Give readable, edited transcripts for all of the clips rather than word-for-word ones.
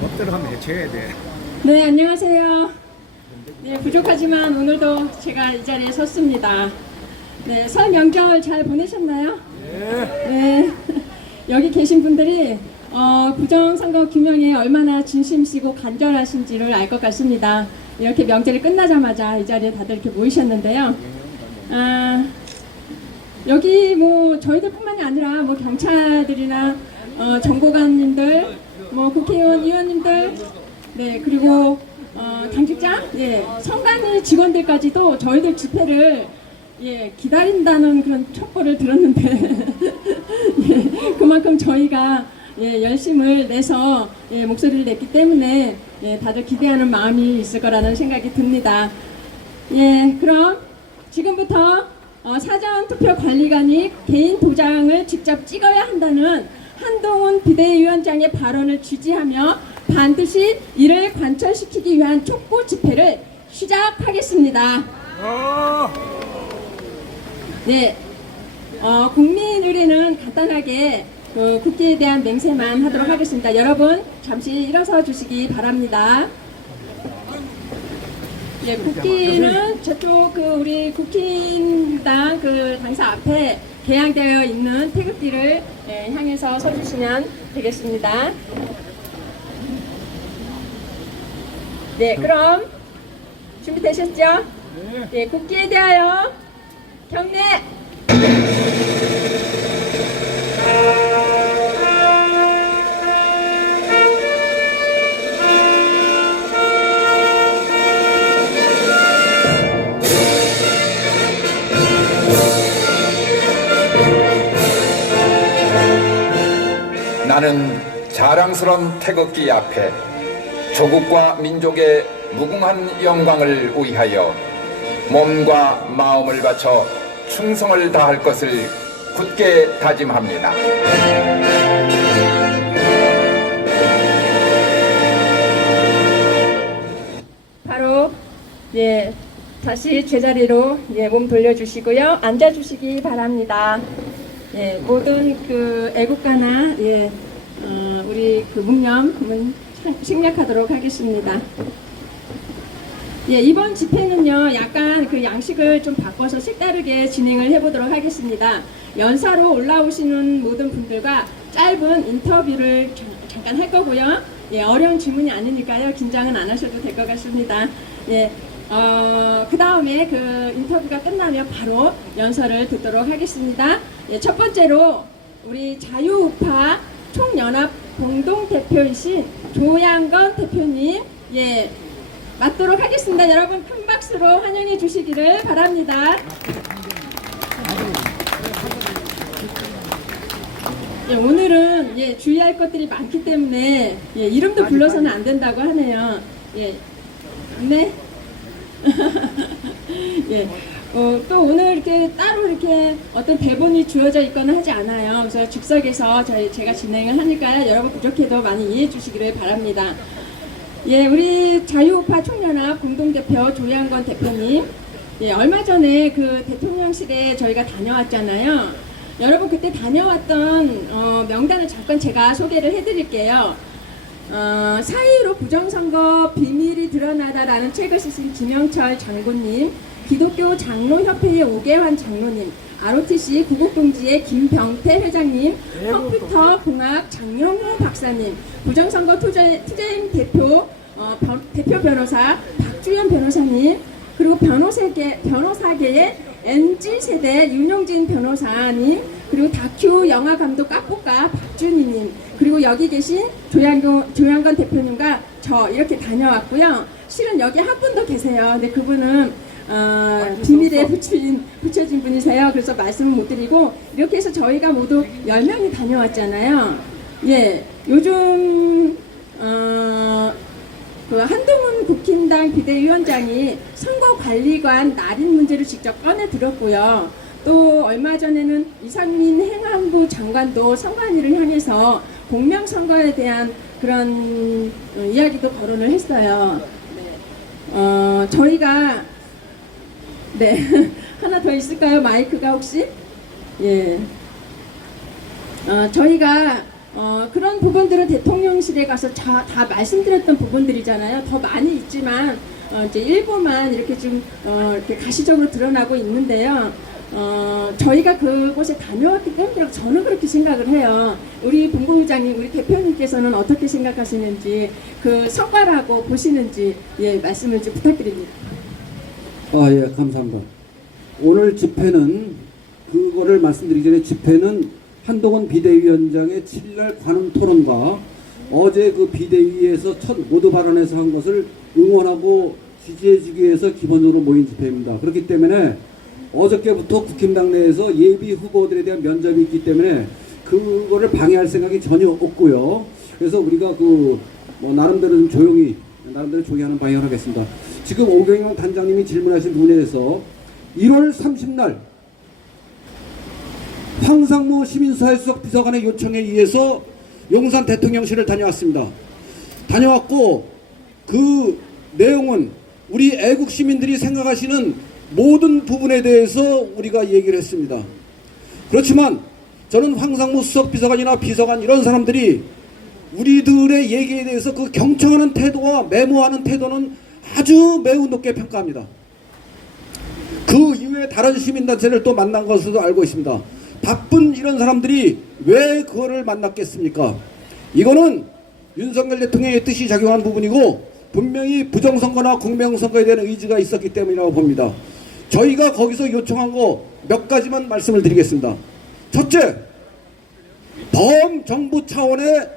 법대로 하면 해쳐야 돼. 네, 안녕하세요. 네, 부족하지만 오늘도 제가 이 자리에 섰습니다. 네, 설 명절 잘 보내셨나요? 네. 여기 계신 분들이 부정선거 규명에 얼마나 진심이시고 간절하신지를 알 것 같습니다. 이렇게 명절이 끝나자마자 이 자리에 다들 이렇게 모이셨는데요. 여기 뭐 저희들뿐만이 아니라 뭐 경찰들이나 정보관님들, 뭐 국회의원, 의원님들, 네, 그리고 당직자, 예, 선관위 직원들까지도 저희들 집회를 기다린다는 그런 촉보를 들었는데 예, 그만큼 저희가 열심을 내서 목소리를 냈기 때문에 다들 기대하는 마음이 있을 거라는 생각이 듭니다. 그럼 지금부터 사전투표관리관이 개인 도장을 직접 찍어야 한다는 한동훈 비대위원장의 발언을 지지하며 반드시 이를 관철시키기 위한 촉보 집회를 시작하겠습니다. 네, 국민의례는 간단하게 국기에 대한 맹세만 하도록 하겠습니다. 여러분 잠시 일어서 주시기 바랍니다. 네, 국기는 저쪽 우리 국힘당 당사 앞에 개양되어 있는 태극기를 향해서 서주시면 되겠습니다. 네, 그럼 준비되셨죠? 네, 국기에 대하여 경례! 나는 자랑스러운 태극기 앞에 조국과 민족의 무궁한 영광을 위하여 몸과 마음을 바쳐 충성을 다할 것을 굳게 다짐합니다. 바로 다시 제자리로 몸 돌려주시고요. 앉아주시기 바랍니다. 모든 애국가나 우리 묵념은 생략하도록 하겠습니다. 이번 집회는요, 약간 양식을 좀 바꿔서 색다르게 진행을 해보도록 하겠습니다. 연사로 올라오시는 모든 분들과 짧은 인터뷰를 잠깐 할 거고요. 어려운 질문이 아니니까요, 긴장은 안 하셔도 될 것 같습니다. 그 다음에 인터뷰가 끝나면 바로 연설을 듣도록 하겠습니다. 첫 번째로 우리 자유우파 총연합 공동대표이신 조양건 대표님 맞도록 하겠습니다. 여러분 큰 박수로 환영해 주시기를 바랍니다. 오늘은 주의할 것들이 많기 때문에 이름도 불러서는 안 된다고 하네요. 네. 또 오늘 이렇게 따로 이렇게 어떤 대본이 주어져 있거나 하지 않아요. 그래서 즉석에서 제가 진행을 하니까요. 여러분 부족해도 많이 이해해 주시기를 바랍니다. 우리 자유우파 총연합 공동대표 조양건 대표님, 얼마 전에 대통령실에 저희가 다녀왔잖아요. 여러분 그때 다녀왔던 명단을 잠깐 제가 소개를 해드릴게요. 4.15 부정선거 비밀이 드러나다라는 책을 쓰신 김영철 장군님, 기독교 장로협회의 오계환 장로님, ROTC 구국동지의 김병태 회장님, 컴퓨터 공학 장영호 박사님, 부정선거 투쟁 대표 변호사 박주연 변호사님, 그리고 변호사계의 MZ세대 윤용진 변호사님, 그리고 다큐 영화 감독 까뽀까 박준희님, 그리고 여기 계신 조양건 대표님과 저 이렇게 다녀왔고요. 실은 여기 한 분 더 계세요. 근데 그분은 비밀에 붙여진 분이세요. 그래서 말씀을 못 드리고, 이렇게 해서 저희가 모두 10명이 다녀왔잖아요. 요즘 한동훈 국힘당 비대위원장이 선거관리관 날인 문제를 직접 꺼내 들었고요. 또 얼마 전에는 이상민 행안부 장관도 선관위를 향해서 공명선거에 대한 그런 이야기도 거론을 했어요. 저희가 하나 더 있을까요? 마이크가 혹시? 저희가 그런 부분들은 대통령실에 가서 다 말씀드렸던 부분들이잖아요. 더 많이 있지만 이제 일부만 이렇게 좀 이렇게 가시적으로 드러나고 있는데요. 저희가 그곳에 다녀왔기 때문에 저는 그렇게 생각을 해요. 우리 본부장님, 우리 대표님께서는 어떻게 생각하시는지, 그 성과라고 보시는지, 예, 말씀을 좀 부탁드립니다. 예, 감사합니다. 오늘 집회는, 그거를 말씀드리기 전에 집회는 한동훈 비대위원장의 7일 관훈 토론과 어제 그 비대위에서 첫 모두 발언에서 한 것을 응원하고 지지해주기 위해서 기본적으로 모인 집회입니다. 그렇기 때문에 어저께부터 국힘당 내에서 예비 후보들에 대한 면접이 있기 때문에 그거를 방해할 생각이 전혀 없고요. 그래서 우리가 나름대로 좀 조용히 하는 방향을 하겠습니다. 지금 오경영 단장님이 질문하신 부분에 대해서 1월 30날 황상무 시민사회수석 비서관의 요청에 의해서 용산 대통령실을 다녀왔습니다. 다녀왔고 그 내용은 우리 애국 시민들이 생각하시는 모든 부분에 대해서 우리가 얘기를 했습니다. 그렇지만 저는 황상무 수석 비서관이나 비서관 이런 사람들이 우리들의 얘기에 대해서 그 경청하는 태도와 메모하는 태도는 아주 매우 높게 평가합니다. 그 이후에 다른 시민단체를 또 만난 것으로 알고 있습니다. 바쁜 이런 사람들이 왜 그거를 만났겠습니까? 이거는 윤석열 대통령의 뜻이 작용한 부분이고 분명히 부정선거나 공명선거에 대한 의지가 있었기 때문이라고 봅니다. 저희가 거기서 요청한 거 몇 가지만 말씀을 드리겠습니다. 첫째, 범정부 차원의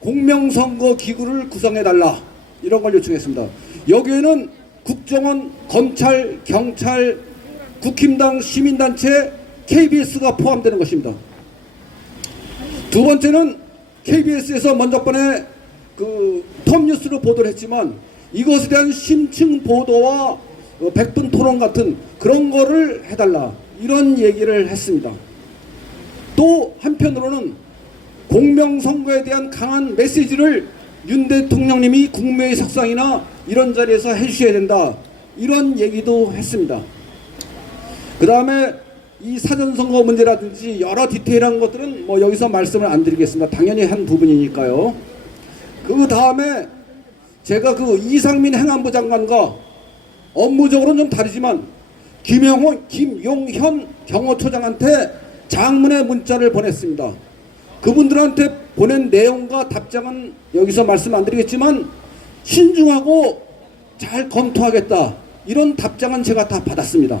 공명선거 기구를 구성해달라, 이런 걸 요청했습니다. 여기에는 국정원, 검찰, 경찰, 국힘당, 시민단체, KBS가 포함되는 것입니다. 두 번째는 KBS에서 먼저 번에 톱뉴스로 보도를 했지만 이것에 대한 심층 보도와 100분 토론 같은 그런 거를 해달라, 이런 얘기를 했습니다. 또 한편으로는 공명선거에 대한 강한 메시지를 윤 대통령님이 국무회의 석상이나 이런 자리에서 해주셔야 된다, 이런 얘기도 했습니다. 그 다음에 이 사전선거 문제라든지 여러 디테일한 것들은 여기서 말씀을 안 드리겠습니다. 당연히 한 부분이니까요. 그 다음에 제가 이상민 행안부 장관과 업무적으로는 좀 다르지만 김용현 경호처장한테 장문의 문자를 보냈습니다. 그분들한테 보낸 내용과 답장은 여기서 말씀 안 드리겠지만 신중하고 잘 검토하겠다, 이런 답장은 제가 다 받았습니다.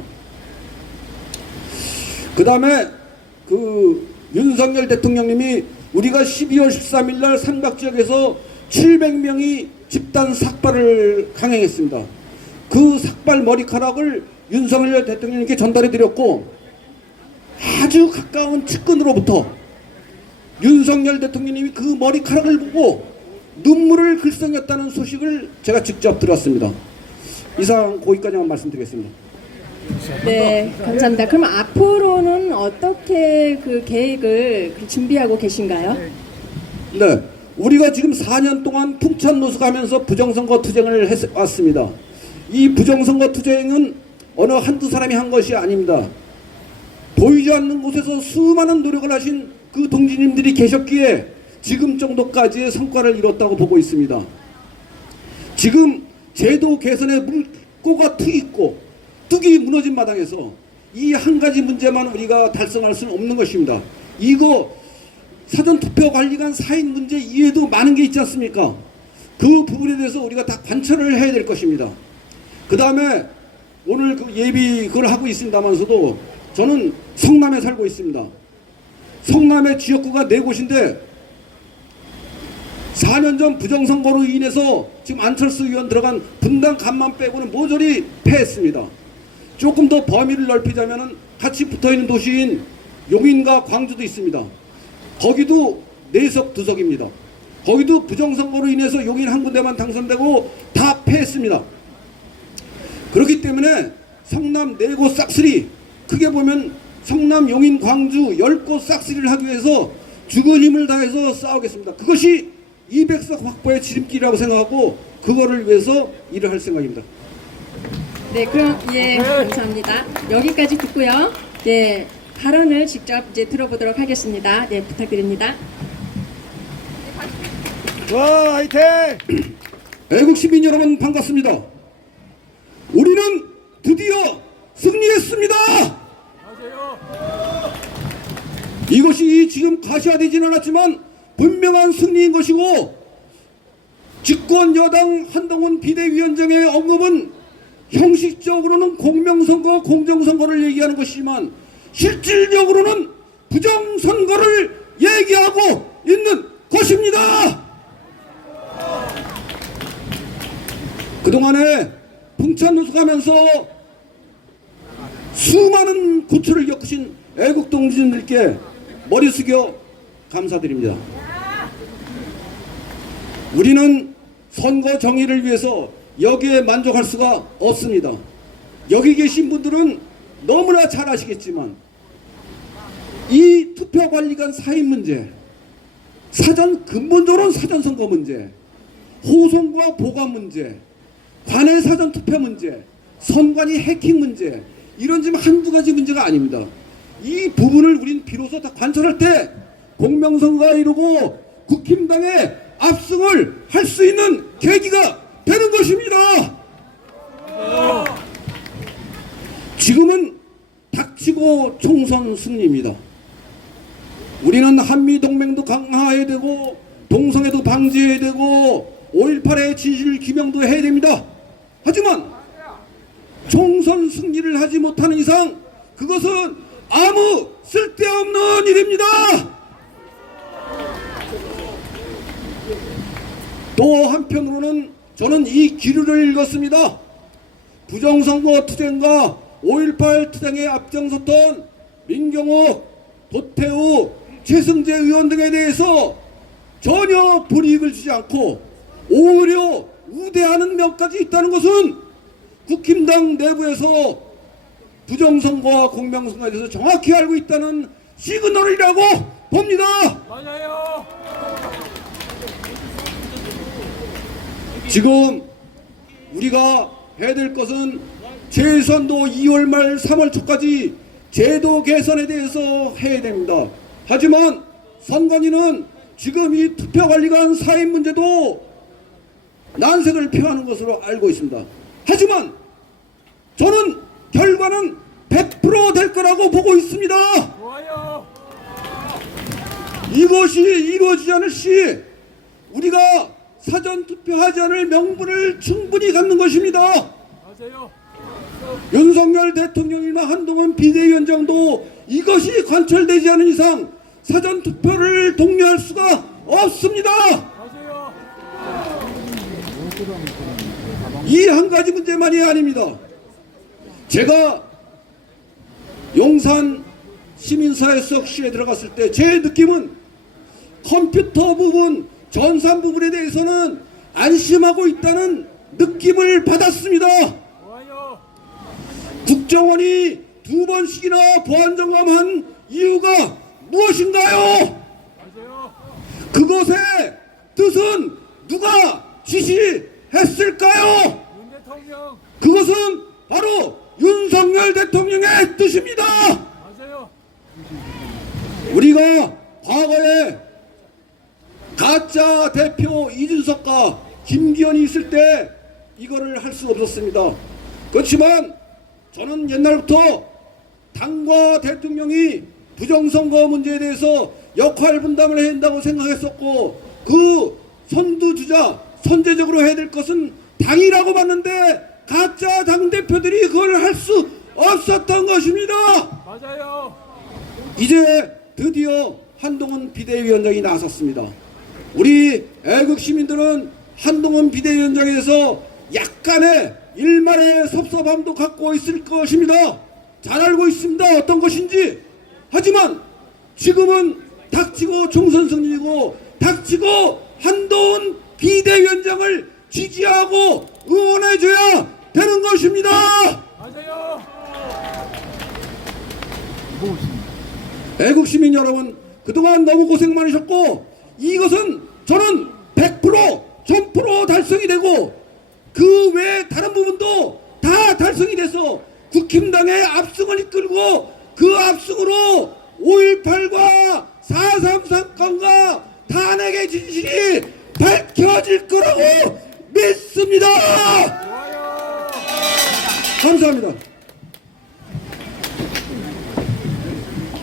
그 다음에 윤석열 대통령님이 우리가 12월 13일 날 삼각지역에서 700명이 집단 삭발을 강행했습니다. 그 삭발 머리카락을 윤석열 대통령님께 전달해 드렸고 아주 가까운 측근으로부터 윤석열 대통령님이 그 머리카락을 보고 눈물을 글썽였다는 소식을 제가 직접 들었습니다. 이상 거기까지만 말씀드리겠습니다. 네, 감사합니다. 그럼 앞으로는 어떻게 그 계획을 준비하고 계신가요? 네, 우리가 지금 4년 동안 풍찬노숙하면서 부정선거 투쟁을 해왔습니다. 이 부정선거 투쟁은 어느 한두 사람이 한 것이 아닙니다. 보이지 않는 곳에서 수많은 노력을 하신 그 동지님들이 계셨기에 지금 정도까지의 성과를 이뤘다고 보고 있습니다. 지금 제도 개선에 물꼬가 트있고 뚝이 무너진 마당에서 이 한 가지 문제만 우리가 달성할 수는 없는 것입니다. 이거 사전투표관리관 사인 문제 이외에도 많은 게 있지 않습니까? 그 부분에 대해서 우리가 다 관철을 해야 될 것입니다. 그 다음에 오늘 예비 그걸 하고 있습니다만서도 저는 성남에 살고 있습니다. 성남의 지역구가 4곳인데 4년 전 부정선거로 인해서 지금 안철수 의원 들어간 분당 간만 빼고는 모조리 패했습니다. 조금 더 범위를 넓히자면 같이 붙어있는 도시인 용인과 광주도 있습니다. 거기도 4석 2석입니다. 거기도 부정선거로 인해서 용인 한 군데만 당선되고 다 패했습니다. 그렇기 때문에 성남 4곳 싹쓸이, 크게 보면 성남, 용인, 광주 10곳 싹쓸이를 하기 위해서 죽은 힘을 다해서 싸우겠습니다. 그것이 200석 확보의 지름길이라고 생각하고 그거를 위해서 일을 할 생각입니다. 네, 그럼 감사합니다. 여기까지 듣고요. 발언을 직접 들어보도록 하겠습니다. 네, 부탁드립니다. 와, 화이팅! 애국 시민 여러분 반갑습니다. 우리는 드디어 승리했습니다. 이것이 지금 가시화되지는 않았지만 분명한 승리인 것이고, 집권 여당 한동훈 비대위원장의 언급은 형식적으로는 공명선거, 공정선거를 얘기하는 것이지만 실질적으로는 부정선거를 얘기하고 있는 것입니다. 그동안에 풍찬누수하면서 수많은 고초를 겪으신 애국동지들께 머리 숙여 감사드립니다. 우리는 선거 정의를 위해서 여기에 만족할 수가 없습니다. 여기 계신 분들은 너무나 잘 아시겠지만 이 투표관리관 사입 문제, 근본적으로는 사전선거 문제, 호송과 보관 문제, 관내 사전투표 문제, 선관위 해킹 문제, 이런 지금 한두 가지 문제가 아닙니다. 이 부분을 우린 비로소 다 관철할 때 공명선거가 이루고 국힘당의 압승을 할 수 있는 계기가 되는 것입니다. 지금은 닥치고 총선 승리입니다. 우리는 한미동맹도 강화해야 되고 동성애도 방지해야 되고 5.18의 진실 규명도 해야 됩니다. 하지만 총선 승리를 하지 못하는 이상 그것은 아무 쓸데없는 일입니다. 또 한편으로는 저는 이 기류를 읽었습니다. 부정선거 투쟁과 5.18 투쟁에 앞장섰던 민경욱, 도태우, 최승재 의원 등에 대해서 전혀 불이익을 주지 않고 오히려 우대하는 면까지 있다는 것은 국힘당 내부에서 부정선거와 공명선거에 대해서 정확히 알고 있다는 시그널이라고 봅니다. 맞아요. 지금 우리가 해야 될 것은 최소한도 2월 말 3월 초까지 제도 개선에 대해서 해야 됩니다. 하지만 선관위는 지금 이 투표관리관 사입 문제도 난색을 표하는 것으로 알고 있습니다. 하지만 저는 결과는 100% 될 거라고 보고 있습니다. 좋아요. 이것이 이루어지지 않을 시 우리가 사전투표하지 않을 명분을 충분히 갖는 것입니다. 맞아요. 윤석열 대통령이나 한동훈 비대위원장도 이것이 관철되지 않은 이상 사전투표를 독려할 수가 없습니다. 맞아요. 이 한 가지 문제만이 아닙니다. 제가 용산 시민사회수석실에 들어갔을 때 제 느낌은 컴퓨터 부분, 전산 부분에 대해서는 안심하고 있다는 느낌을 받았습니다. 좋아요. 국정원이 2번씩이나 보안점검한 이유가 무엇인가요? 맞아요. 그것의 뜻은 누가 지시했을까요? 윤 대통령. 그것은 바로 윤석열 대통령의 뜻입니다. 맞아요. 우리가 과거에 가짜 대표 이준석과 김기현이 있을 때 이거를 할 수 없었습니다. 그렇지만 저는 옛날부터 당과 대통령이 부정선거 문제에 대해서 역할 분담을 해야 한다고 생각했었고, 그 선두주자, 선제적으로 해야 될 것은 당이라고 봤는데 가짜 당대표들이 그걸 할 수 없었던 것입니다. 맞아요. 이제 드디어 한동훈 비대위원장이 나섰습니다. 우리 애국 시민들은 한동훈 비대위원장에 대해서 약간의 일말의 섭섭함도 갖고 있을 것입니다. 잘 알고 있습니다. 어떤 것인지. 하지만 지금은 닥치고 총선 승리이고 닥치고 한동훈 비대위원장을 지지하고 응원해줘야 되는 것입니다. 맞아요. 애국 시민 여러분, 그동안 너무 고생 많으셨고 이것은 저는 100% 1000% 달성이 되고 그 외 다른 부분도 다 달성이 돼서 국힘당의 압승을 이끌고 그 압승으로 5.18과 4.3 사건과 탄핵의 진실이 밝혀질 거라고 믿습니다. 좋아요. 감사합니다.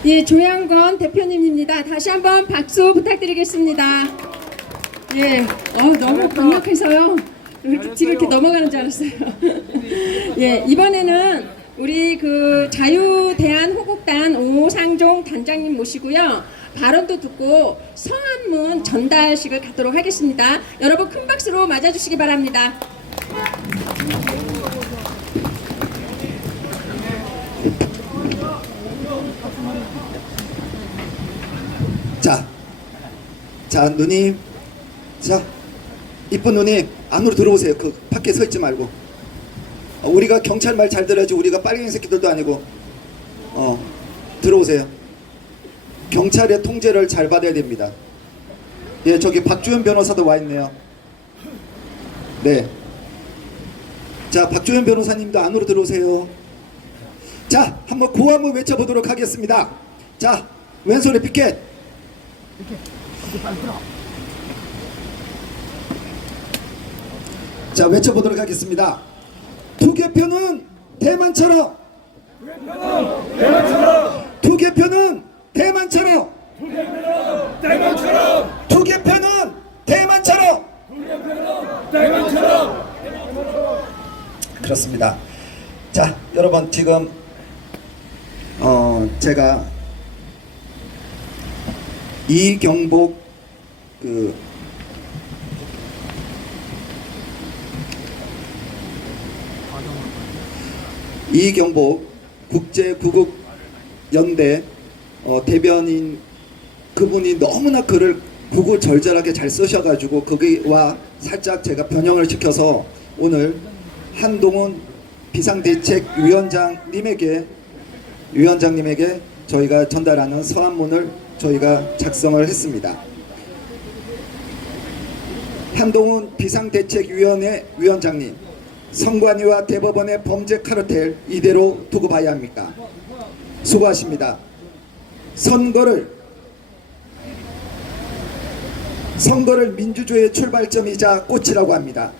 예, 조양건 대표님입니다. 다시 한번 박수 부탁드리겠습니다. 예, 너무 강력해서요. 이렇게 뒤로 이렇게 넘어가는 줄 알았어요. 예, 이번에는 우리 그 자유대한호국단 오상종 단장님 모시고요. 발언도 듣고 성한문 전달식을 갖도록 하겠습니다. 여러분 큰 박수로 맞아주시기 바랍니다. 자, 누님, 자, 이쁜 누님 안으로 들어오세요. 그 밖에 서 있지 말고. 우리가 경찰 말 잘 들어야지. 우리가 빨갱이 새끼들도 아니고. 들어오세요. 경찰의 통제를 잘 받아야 됩니다. 예, 저기 박주현 변호사도 와 있네요. 네. 자, 박주현 변호사님도 안으로 들어오세요. 자, 한번 구호 한번 외쳐보도록 하겠습니다. 자, 왼손에 피켓. 자, 외쳐보도록 하겠습니다. 투개표는 대만처럼, 투개표는 대만처럼, 투개표는 대만처럼. 그렇습니다. 자, 여러분 지금 제가 이경복 이경복 국제구국연대 대변인 그분이 너무나 글을 구구절절하게 잘 쓰셔가지고 거기와 살짝 제가 변형을 시켜서 오늘 한동훈 비상대책위원장님에게 저희가 전달하는 서한문을 저희가 작성을 했습니다. 한동훈 비상대책위원회 위원장님, 선관위와 대법원의 범죄 카르텔 이대로 두고 봐야 합니까? 수고하십니다. 선거를 민주주의의 출발점이자 꽃이라고 합니다.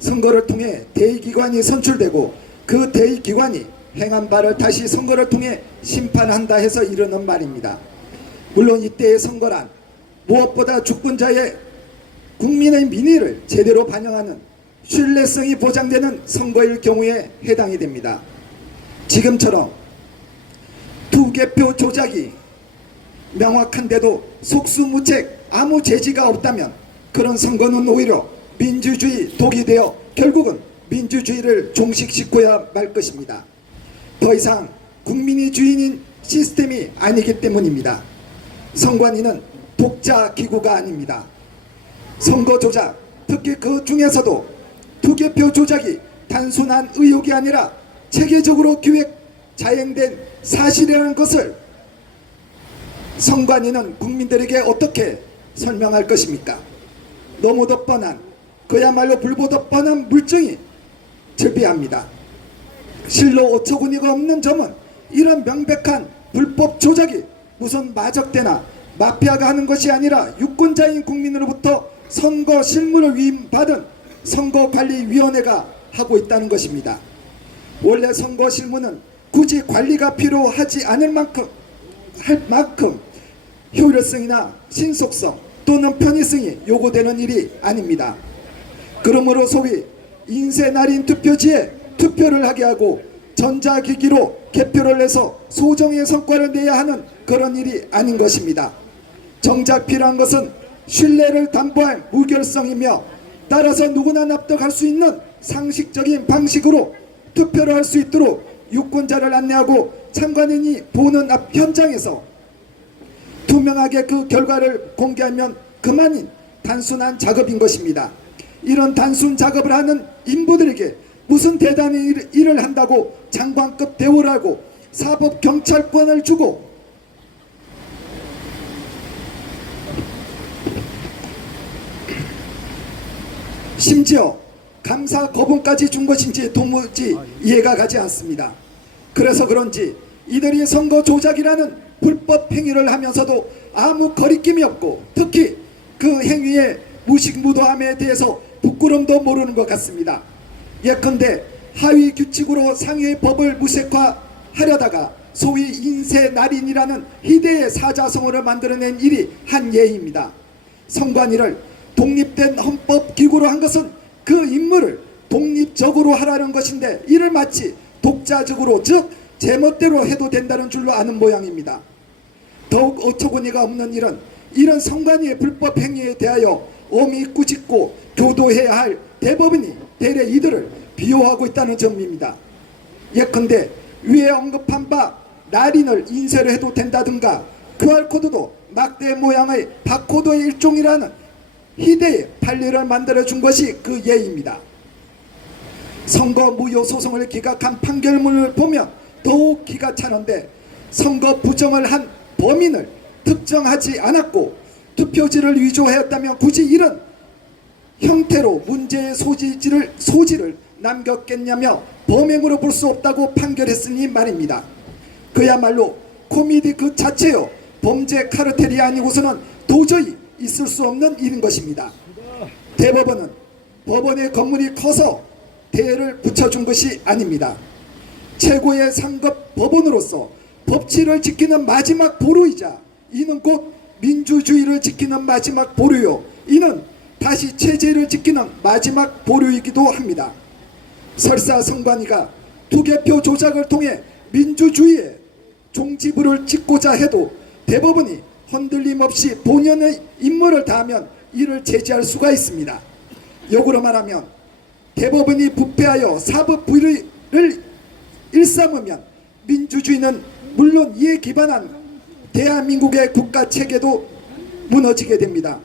선거를 통해 대의기관이 선출되고 그 대의기관이 행한 바를 다시 선거를 통해 심판한다 해서 이르는 말입니다. 물론 이때의 선거란 무엇보다 주권자의 국민의 민의를 제대로 반영하는 신뢰성이 보장되는 선거일 경우에 해당이 됩니다. 지금처럼 투개표 조작이 명확한데도 속수무책 아무 제지가 없다면 그런 선거는 오히려 민주주의 독이 되어 결국은 민주주의를 종식시켜야 말 것입니다. 더 이상 국민이 주인인 시스템이 아니기 때문입니다. 선관위는 독자 기구가 아닙니다. 선거 조작, 특히 그 중에서도 투개표 조작이 단순한 의혹이 아니라 체계적으로 기획 자행된 사실이라는 것을 선관위는 국민들에게 어떻게 설명할 것입니까? 너무도 뻔한, 그야말로 불보듯 뻔한 물증이 절비합니다. 실로 어처구니가 없는 점은 이런 명백한 불법 조작이 무슨 마적대나 마피아가 하는 것이 아니라 유권자인 국민으로부터 선거 실무를 위임받은 선거관리위원회가 하고 있다는 것입니다. 원래 선거 실무는 굳이 관리가 필요하지 않을 만큼 효율성이나 신속성 또는 편의성이 요구되는 일이 아닙니다. 그러므로 소위 인쇄날인 투표지에 투표를 하게 하고 전자기기로 개표를 해서 소정의 성과를 내야 하는 그런 일이 아닌 것입니다. 정작 필요한 것은 신뢰를 담보할 무결성이며 따라서 누구나 납득할 수 있는 상식적인 방식으로 투표를 할 수 있도록 유권자를 안내하고 참관인이 보는 앞 현장에서 투명하게 그 결과를 공개하면 그만인 단순한 작업인 것입니다. 이런 단순 작업을 하는 인부들에게 무슨 대단한 일을 한다고 장관급 대우를 하고 사법경찰권을 주고 심지어 감사 거부까지 준 것인지 도무지 이해가 가지 않습니다. 그래서 그런지 이들이 선거 조작이라는 불법 행위를 하면서도 아무 거리낌이 없고 특히 그 행위에 무식무도함에 대해서 부끄럼도 모르는 것 같습니다. 예컨대 하위 규칙으로 상위의 법을 무색화하려다가 소위 인쇄날인이라는 희대의 사자성어를 만들어낸 일이 한 예입니다. 선관위를 독립된 헌법기구로 한 것은 그 임무를 독립적으로 하라는 것인데 이를 마치 독자적으로, 즉 제멋대로 해도 된다는 줄로 아는 모양입니다. 더욱 어처구니가 없는 일은 이런 선관위의 불법 행위에 대하여 엄히 꾸짖고 교도해야 할 대법원이 대래 이들을 비호하고 있다는 점입니다. 예컨대 위에 언급한 바 날인을 인쇄를 해도 된다든가 QR코드도 막대 모양의 바코드의 일종이라는 희대의 판례를 만들어준 것이 그 예입니다. 선거 무효 소송을 기각한 판결문을 보면 더욱 기가 차는데 선거 부정을 한 범인을 특정하지 않았고 투표지를 위조하였다면 굳이 이런 형태로 문제의 소지를 남겼겠냐며 범행으로 볼 수 없다고 판결했으니 말입니다. 그야말로 코미디 그 자체요 범죄 카르텔이 아니고서는 도저히 있을 수 없는 일인 것입니다. 대법원은 법원의 건물이 커서 대를 붙여준 것이 아닙니다. 최고의 상급 법원으로서 법치를 지키는 마지막 보루이자 이는 곧 민주주의를 지키는 마지막 보루요 이는 다시 체제를 지키는 마지막 보루이기도 합니다. 설사 선관위가 투개표 조작을 통해 민주주의의 종지부를 짓고자 해도 대법원이 흔들림 없이 본연의 임무를 다하면 이를 제지할 수가 있습니다. 역으로 말하면 대법원이 부패하여 사법 부의를 일삼으면 민주주의는 물론 이에 기반한 대한민국의 국가 체계도 무너지게 됩니다.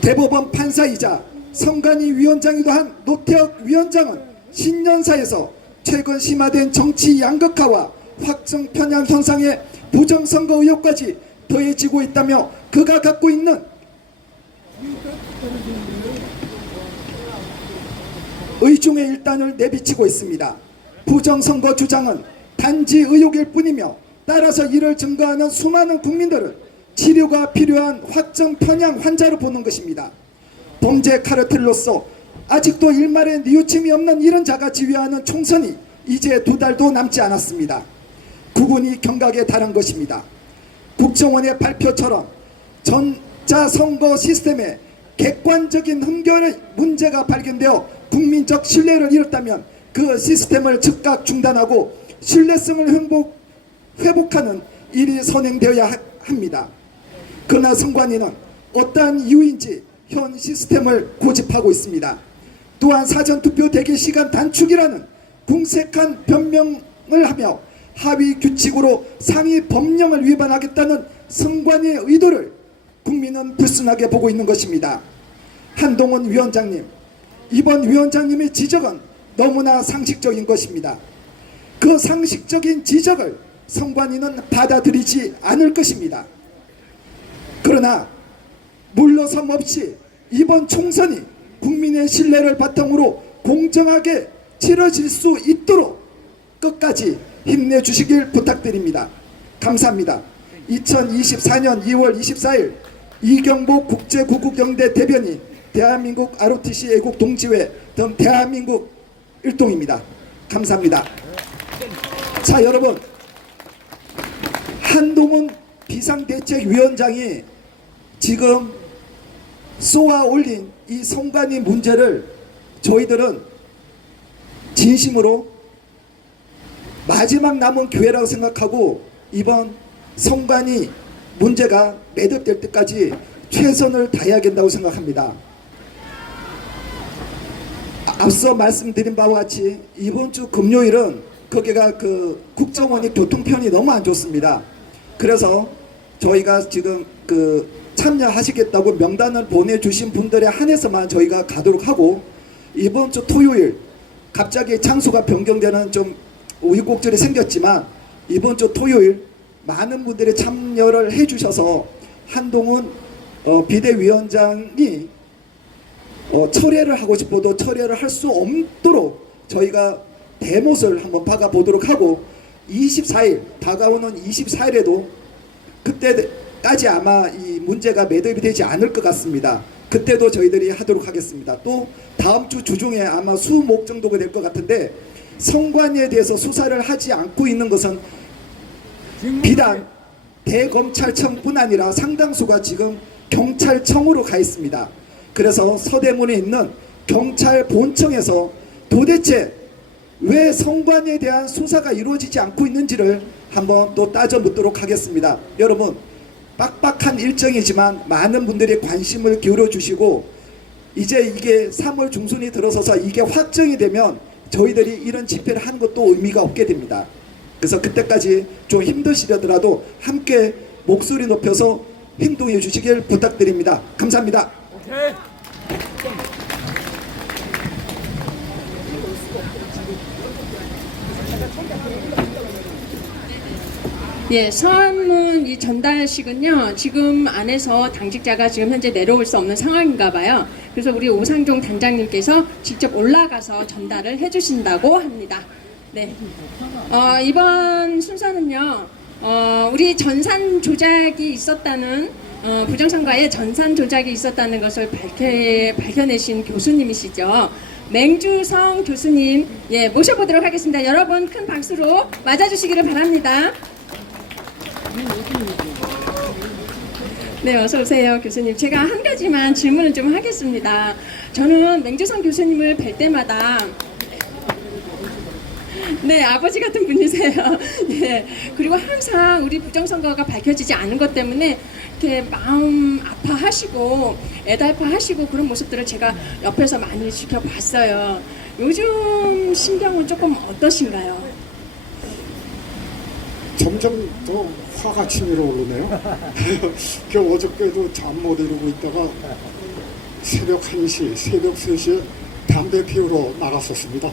대법원 판사이자 선관위 위원장이기도 한 노태혁 위원장은 신년사에서 최근 심화된 정치 양극화와 확정 편향 현상의 부정선거 의혹까지 더해지고 있다며 그가 갖고 있는 의중의 일단을 내비치고 있습니다. 부정선거 주장은 단지 의혹일 뿐이며 따라서 이를 증거하는 수많은 국민들을 치료가 필요한 확정 편향 환자로 보는 것입니다. 범죄 카르텔로서 아직도 일말의 뉘우침이 없는 이런 자가 지휘하는 총선이 이제 2달도 남지 않았습니다. 국군이 경각에 달한 것입니다. 국정원의 발표처럼 전자선거 시스템에 객관적인 흠결의 문제가 발견되어 국민적 신뢰를 잃었다면 그 시스템을 즉각 중단하고 신뢰성을 회복하는 일이 선행되어야 합니다. 그러나 선관위는 어떠한 이유인지 현 시스템을 고집하고 있습니다. 또한 사전투표 대기 시간 단축이라는 궁색한 변명을 하며 하위 규칙으로 상위 법령을 위반하겠다는 선관위의 의도를 국민은 불순하게 보고 있는 것입니다. 한동훈 위원장님, 이번 위원장님의 지적은 너무나 상식적인 것입니다. 그 상식적인 지적을 선관위는 받아들이지 않을 것입니다. 그러나 물러섬 없이 이번 총선이 국민의 신뢰를 바탕으로 공정하게 치러질 수 있도록 끝까지 힘내주시길 부탁드립니다. 감사합니다. 2024년 2월 24일 이경복 국제구국영대 대변인 대한민국 ROTC 애국 동지회 등 대한민국 일동입니다. 감사합니다. 자, 여러분, 한동훈 비상대책위원장이 지금 쏘아 올린 이 선관위 문제를 저희들은 진심으로 마지막 남은 기회라고 생각하고 이번 선관위 문제가 매듭될 때까지 최선을 다해야 된다고 생각합니다. 앞서 말씀드린 바와 같이 이번 주 금요일은 거기가 그 국정원이 교통편이 너무 안 좋습니다. 그래서 저희가 지금 그 참여하시겠다고 명단을 보내주신 분들에 한해서만 저희가 가도록 하고, 이번 주 토요일 갑자기 장소가 변경되는 좀 우여곡절이 생겼지만 이번 주 토요일 많은 분들이 참여를 해주셔서 한동훈 비대위원장이 철회를 하고 싶어도 철회를 할 수 없도록 저희가 대못을 한번 박아보도록 하고, 24일 다가오는 24일에도 그때 까지 아마 이 문제가 매듭이 되지 않을 것 같습니다. 그때도 저희들이 하도록 하겠습니다. 또 다음 주 주중에 아마 수목 정도가 될 것 같은데 성관위에 대해서 수사를 하지 않고 있는 것은 비단 대검찰청뿐 아니라 상당수가 지금 경찰청으로 가 있습니다. 그래서 서대문에 있는 경찰 본청에서 도대체 왜 성관에 대한 수사가 이루어지지 않고 있는지를 한번 또 따져 묻도록 하겠습니다. 여러분, 빡빡한 일정이지만 많은 분들이 관심을 기울여 주시고 이제 이게 3월 중순이 들어서서 이게 확정이 되면 저희들이 이런 집회를 하는 것도 의미가 없게 됩니다. 그래서 그때까지 좀 힘드시더라도 함께 목소리 높여서 행동해 주시길 부탁드립니다. 감사합니다. 오케이. 예, 서한문 이 전달식은요, 지금 안에서 당직자가 지금 현재 내려올 수 없는 상황인가 봐요. 그래서 우리 오상종 단장님께서 직접 올라가서 전달을 해주신다고 합니다. 네. 이번 순서는요, 우리 전산 조작이 있었다는, 부정선거에 전산 조작이 있었다는 것을 밝혀내신 교수님이시죠. 맹주성 교수님, 예, 모셔보도록 하겠습니다. 여러분 큰 박수로 맞아주시기를 바랍니다. 네, 어서 오세요, 교수님. 제가 한 가지만 질문을 좀 하겠습니다. 저는 맹주성 교수님을 뵐 때마다 네, 아버지 같은 분이세요. 예. 그리고 항상 우리 부정선거가 밝혀지지 않은 것 때문에 이렇게 마음 아파하시고 애달파하시고 그런 모습들을 제가 옆에서 많이 지켜봤어요. 요즘 심경은 조금 어떠신가요? 점점 더 화가 치밀어 오르네요. 그 어저께도 잠 못 이루고 있다가 새벽 1시, 새벽 3시에 담배 피우러 나갔었습니다.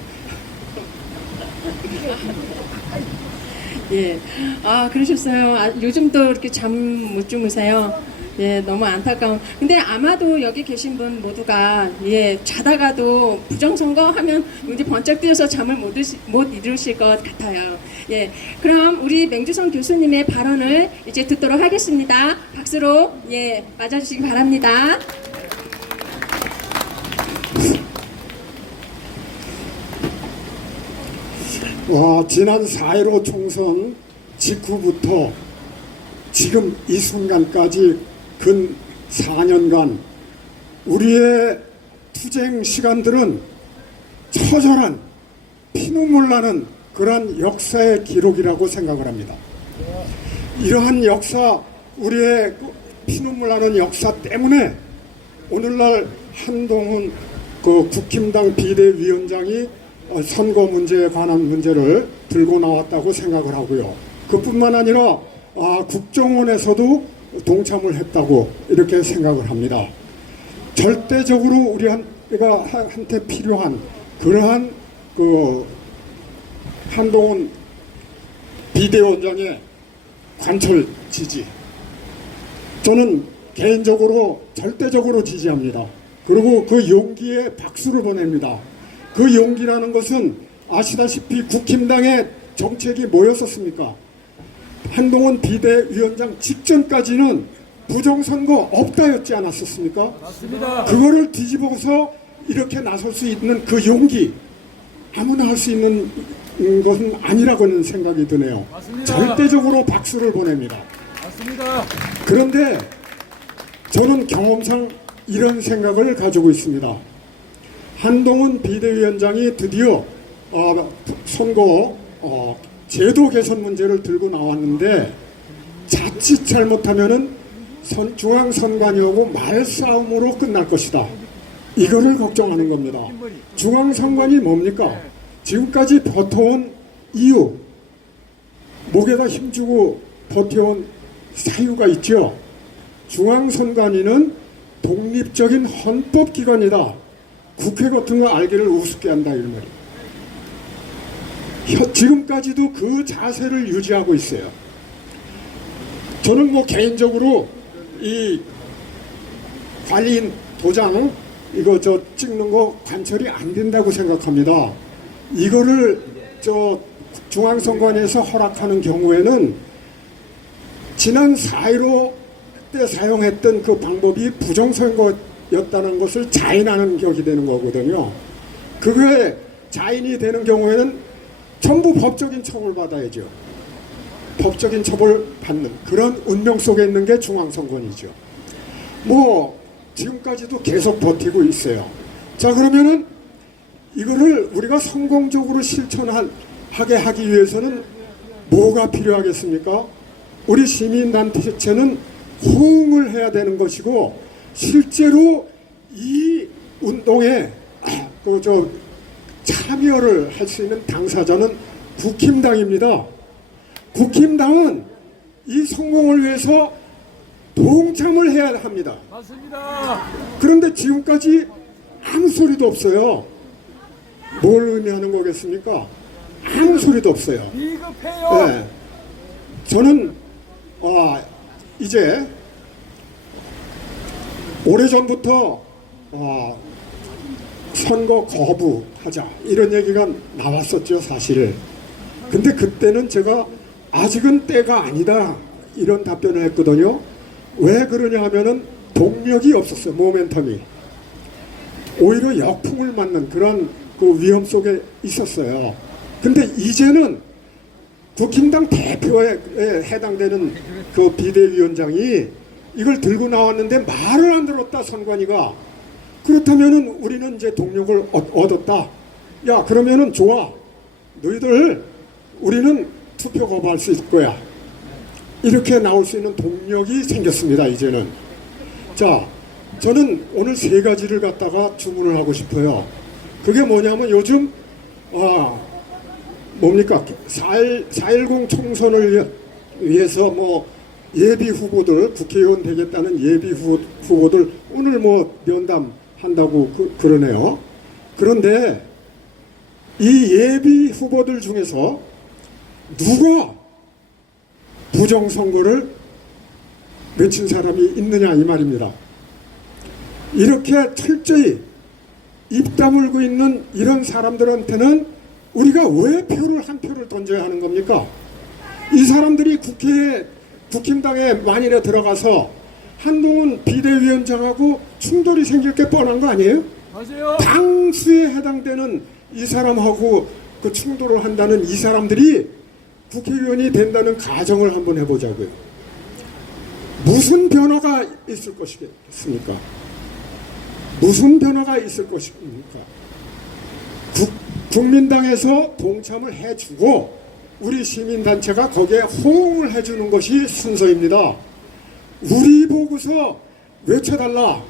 예. 그러셨어요. 요즘도 이렇게 잠 못 주무세요. 예, 너무 안타까운. 근데 아마도 여기 계신 분 모두가 예, 자다가도 부정선거 하면 이제 번쩍 뛰어서 잠을 못 이루실 것 같아요. 예. 그럼 우리 맹주성 교수님의 발언을 이제 듣도록 하겠습니다. 박수로 예, 맞아주시기 바랍니다. 지난 4.15 총선 직후부터 지금 이 순간까지 근 4년간 우리의 투쟁 시간들은 처절한 피눈물 나는 그러한 역사의 기록이라고 생각을 합니다. 이러한 역사, 우리의 피눈물 나는 역사 때문에 오늘날 한동훈 국힘당 비대위원장이 선거 문제에 관한 문제를 들고 나왔다고 생각을 하고요. 그뿐만 아니라 국정원에서도 동참을 했다고 이렇게 생각을 합니다. 절대적으로 우리가 한테 필요한 그러한 한동훈 비대위원장의 관철 지지, 저는 개인적으로 절대적으로 지지합니다. 그리고 그 용기에 박수를 보냅니다. 그 용기라는 것은 아시다시피 국힘당의 정책이 뭐였었습니까? 한동훈 비대위원장 직전까지는 부정선거 없다였지 않았었습니까? 맞습니다. 그거를 뒤집어서 이렇게 나설 수 있는 그 용기, 아무나 할 수 있는 것은 아니라고는 생각이 드네요. 맞습니다. 절대적으로 박수를 보냅니다. 맞습니다. 그런데 저는 경험상 이런 생각을 가지고 있습니다. 한동훈 비대위원장이 드디어 선거 제도 개선 문제를 들고 나왔는데 자칫 잘못하면은 중앙선관위하고 말싸움으로 끝날 것이다. 이거를 걱정하는 겁니다. 중앙선관위 뭡니까? 지금까지 버텨온 이유, 목에다 힘주고 버텨온 사유가 있죠. 중앙선관위는 독립적인 헌법기관이다. 국회 같은 거 알기를 우습게 한다 이런 말이에요. 지금까지도 그 자세를 유지하고 있어요. 저는 개인적으로 이 관리인 도장 이거 찍는 거 관철이 안 된다고 생각합니다. 이거를 중앙선관위에서 허락하는 경우에는 지난 4.15 그때 사용했던 그 방법이 부정선거였다는 것을 자인하는 격이 되는 거거든요. 그게 자인이 되는 경우에는 전부 법적인 처벌받아야죠. 법적인 처벌 받는 그런 운명 속에 있는 게 중앙선관위죠. 뭐 지금까지도 계속 버티고 있어요. 자, 그러면은 이거를 우리가 성공적으로 실천하게 하기 위해서는 뭐가 필요하겠습니까? 우리 시민단체는 호응을 해야 되는 것이고, 실제로 이 운동에 참여를 할 수 있는 당사자는 국힘당입니다. 국힘당은 이 성공을 위해서 동참을 해야 합니다. 맞습니다. 그런데 지금까지 아무 소리도 없어요. 뭘 의미하는 거겠습니까? 아무 소리도 없어요. 비급해요. 네. 저는 이제 오래전부터 선거 거부하자 이런 얘기가 나왔었죠, 사실. 근데 그때는 제가 아직은 때가 아니다 이런 답변을 했거든요. 왜 그러냐 하면은 동력이 없었어요. 모멘텀이. 오히려 역풍을 맞는 그런 그 위험 속에 있었어요. 근데 이제는 국힘당 대표에 해당되는 그 비대위원장이 이걸 들고 나왔는데 말을 안 들었다, 선관위가. 그렇다면은 우리는 이제 동력을 얻었다. 야, 그러면은 좋아. 너희들 우리는 투표 거부할 수 있을 거야. 이렇게 나올 수 있는 동력이 생겼습니다, 이제는. 자, 저는 오늘 세 가지를 갖다가 주문을 하고 싶어요. 그게 뭐냐면 요즘 뭡니까? 4.10 총선을 위해서 뭐 예비 후보들, 국회의원 되겠다는 예비 후보들 오늘 뭐 면담한다고 그러네요. 그런데 이 예비 후보들 중에서 누가 부정선거를 외친 사람이 있느냐 이 말입니다. 이렇게 철저히 입 다물고 있는 이런 사람들한테는 우리가 왜 한 표를 던져야 하는 겁니까? 이 사람들이 국힘당에 만일에 들어가서 한동훈 비대위원장하고 충돌이 생길 게 뻔한 거 아니에요? 맞아요. 당수에 해당되는 이 사람하고 그 충돌을 한다는 이 사람들이 국회의원이 된다는 가정을 한번 해보자고요. 무슨 변화가 있을 것이겠습니까? 무슨 변화가 있을 것입니까? 국민당에서 동참을 해주고 우리 시민단체가 거기에 호응을 해주는 것이 순서입니다. 우리 보고서 외쳐달라.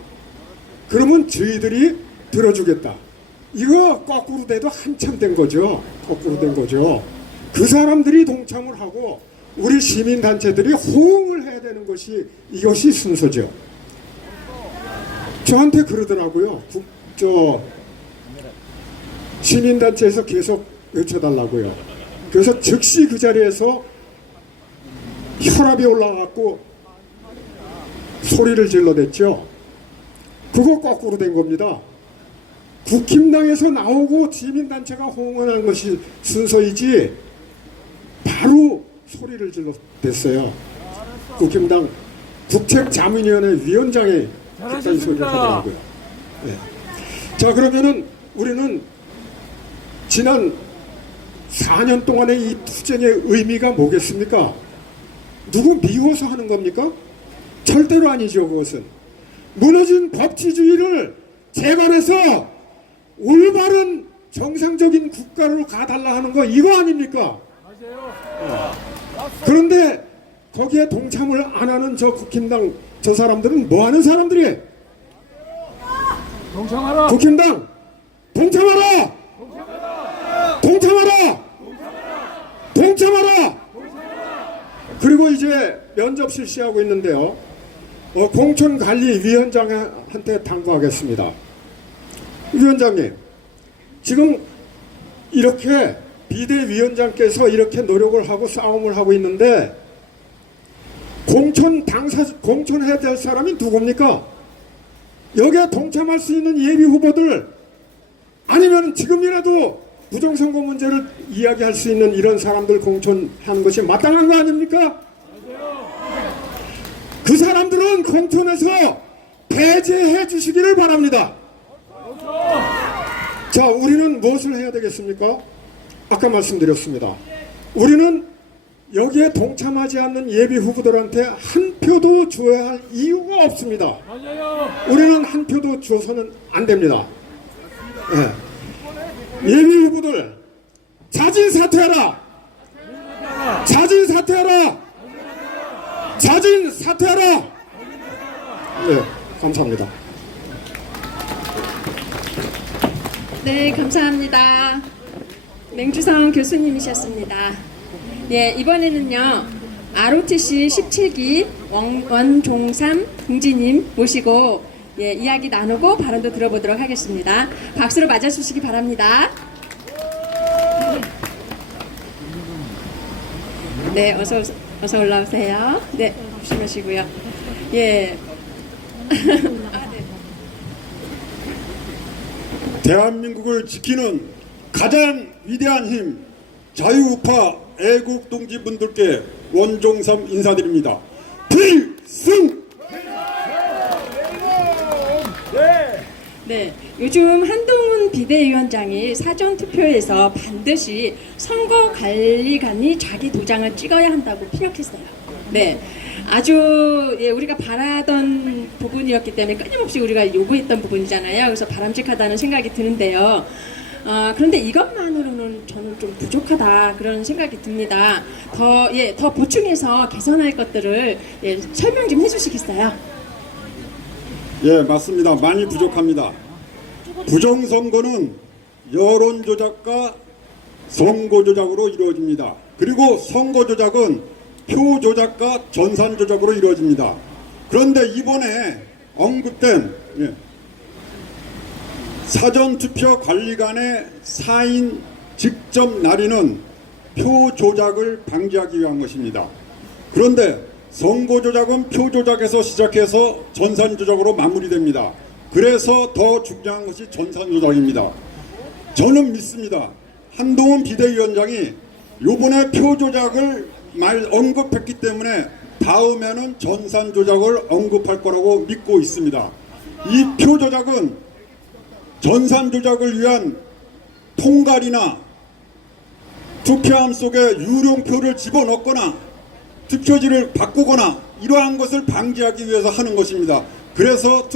그러면 저희들이 들어주겠다. 이거 거꾸로 돼도 한참 된 거죠. 거꾸로 된 거죠. 그 사람들이 동참을 하고 우리 시민단체들이 호응을 해야 되는 것이 이것이 순서죠. 저한테 그러더라고요. 시민단체에서 계속 외쳐달라고요. 그래서 즉시 그 자리에서 혈압이 올라가고 소리를 질러댔죠. 그거 거꾸로 된 겁니다. 국힘당에서 나오고 시민단체가 호응하는 것이 순서이지 바로 소리를 질러댔어요. 국힘당 국책자문위원회 위원장이 그딴 소리를 하더라고요. 네. 자, 그러면은 우리는 지난 4년 동안의 이 투쟁의 의미가 뭐겠습니까? 누구 미워서 하는 겁니까? 절대로 아니죠. 그것은 무너진 법치주의를 재건해서 올바른 정상적인 국가로 가달라 하는 거 이거 아닙니까? 맞아요. 그런데 거기에 동참을 안 하는 저 국힘당 저 사람들은 뭐 하는 사람들이에요? 동참하라. 국힘당 동참하라! 동참하라! 동참하라! 그리고 이제 면접 실시하고 있는데요. 공천관리위원장한테 당부하겠습니다. 위원장님, 지금 이렇게 비대위원장께서 이렇게 노력을 하고 싸움을 하고 있는데 공천해야 될 사람이 누굽니까? 여기에 동참할 수 있는 예비 후보들 아니면 지금이라도 부정선거 문제를 이야기할 수 있는 이런 사람들 공천하는 것이 마땅한 거 아닙니까? 그 사람 사람들은 공천에서 배제해 주시기를 바랍니다. 자, 우리는 무엇을 해야 되겠습니까? 아까 말씀드렸습니다. 우리는 여기에 동참하지 않는 예비 후보들한테 한 표도 줘야 할 이유가 없습니다. 맞아요. 우리는 한 표도 줘서는 안 됩니다. 예. 예비 후보들 자진 사퇴하라. 자진 사퇴하라. 자진 사퇴하라. 네, 감사합니다. 네, 감사합니다. 맹주성 교수님이셨습니다. 예, 이번에는요, ROTC 17기 원종삼 동지님 모시고 예, 이야기 나누고 발언도 들어보도록 하겠습니다. 박수로 맞아주시기 바랍니다. 네, 어서 올라오세요. 네, 조심하시고요. 예. 대한민국을 지키는 가장 위대한 힘 자유우파 애국 동지분들께 원종삼 인사드립니다. 필승! 네, 요즘 한동훈 비대위원장이 사전투표에서 반드시 선거관리관이 자기 도장을 찍어야 한다고 피력했어요. 네, 아주 예, 우리가 바라던 부분이었기 때문에 끊임없이 우리가 요구했던 부분이잖아요. 그래서 바람직하다는 생각이 드는데요. 그런데 이것만으로는 저는 좀 부족하다 그런 생각이 듭니다. 더 보충해서 개선할 것들을 예, 설명 좀 해주시겠어요? 예, 맞습니다. 많이 부족합니다. 부정선거는 여론조작과 선거조작으로 이루어집니다. 그리고 선거조작은 표조작과 전산조작으로 이루어집니다. 그런데 이번에 언급된 사전투표관리관의 4인 직접 날인은 표조작을 방지하기 위한 것입니다. 그런데 선거조작은 표조작에서 시작해서 전산조작으로 마무리됩니다. 그래서 더 중요한 것이 전산조작입니다. 저는 믿습니다. 한동훈 비대위원장이 요번에 표조작을 언급했기 때문에 다음에는 전산조작을 언급할 거라고 믿고 있습니다. 이 표조작은 전산조작을 위한 통갈이나 투표함 속에 유령표를 집어넣거나 투표지를 바꾸거나 이러한 것을 방지하기 위해서 하는 것입니다. 그래서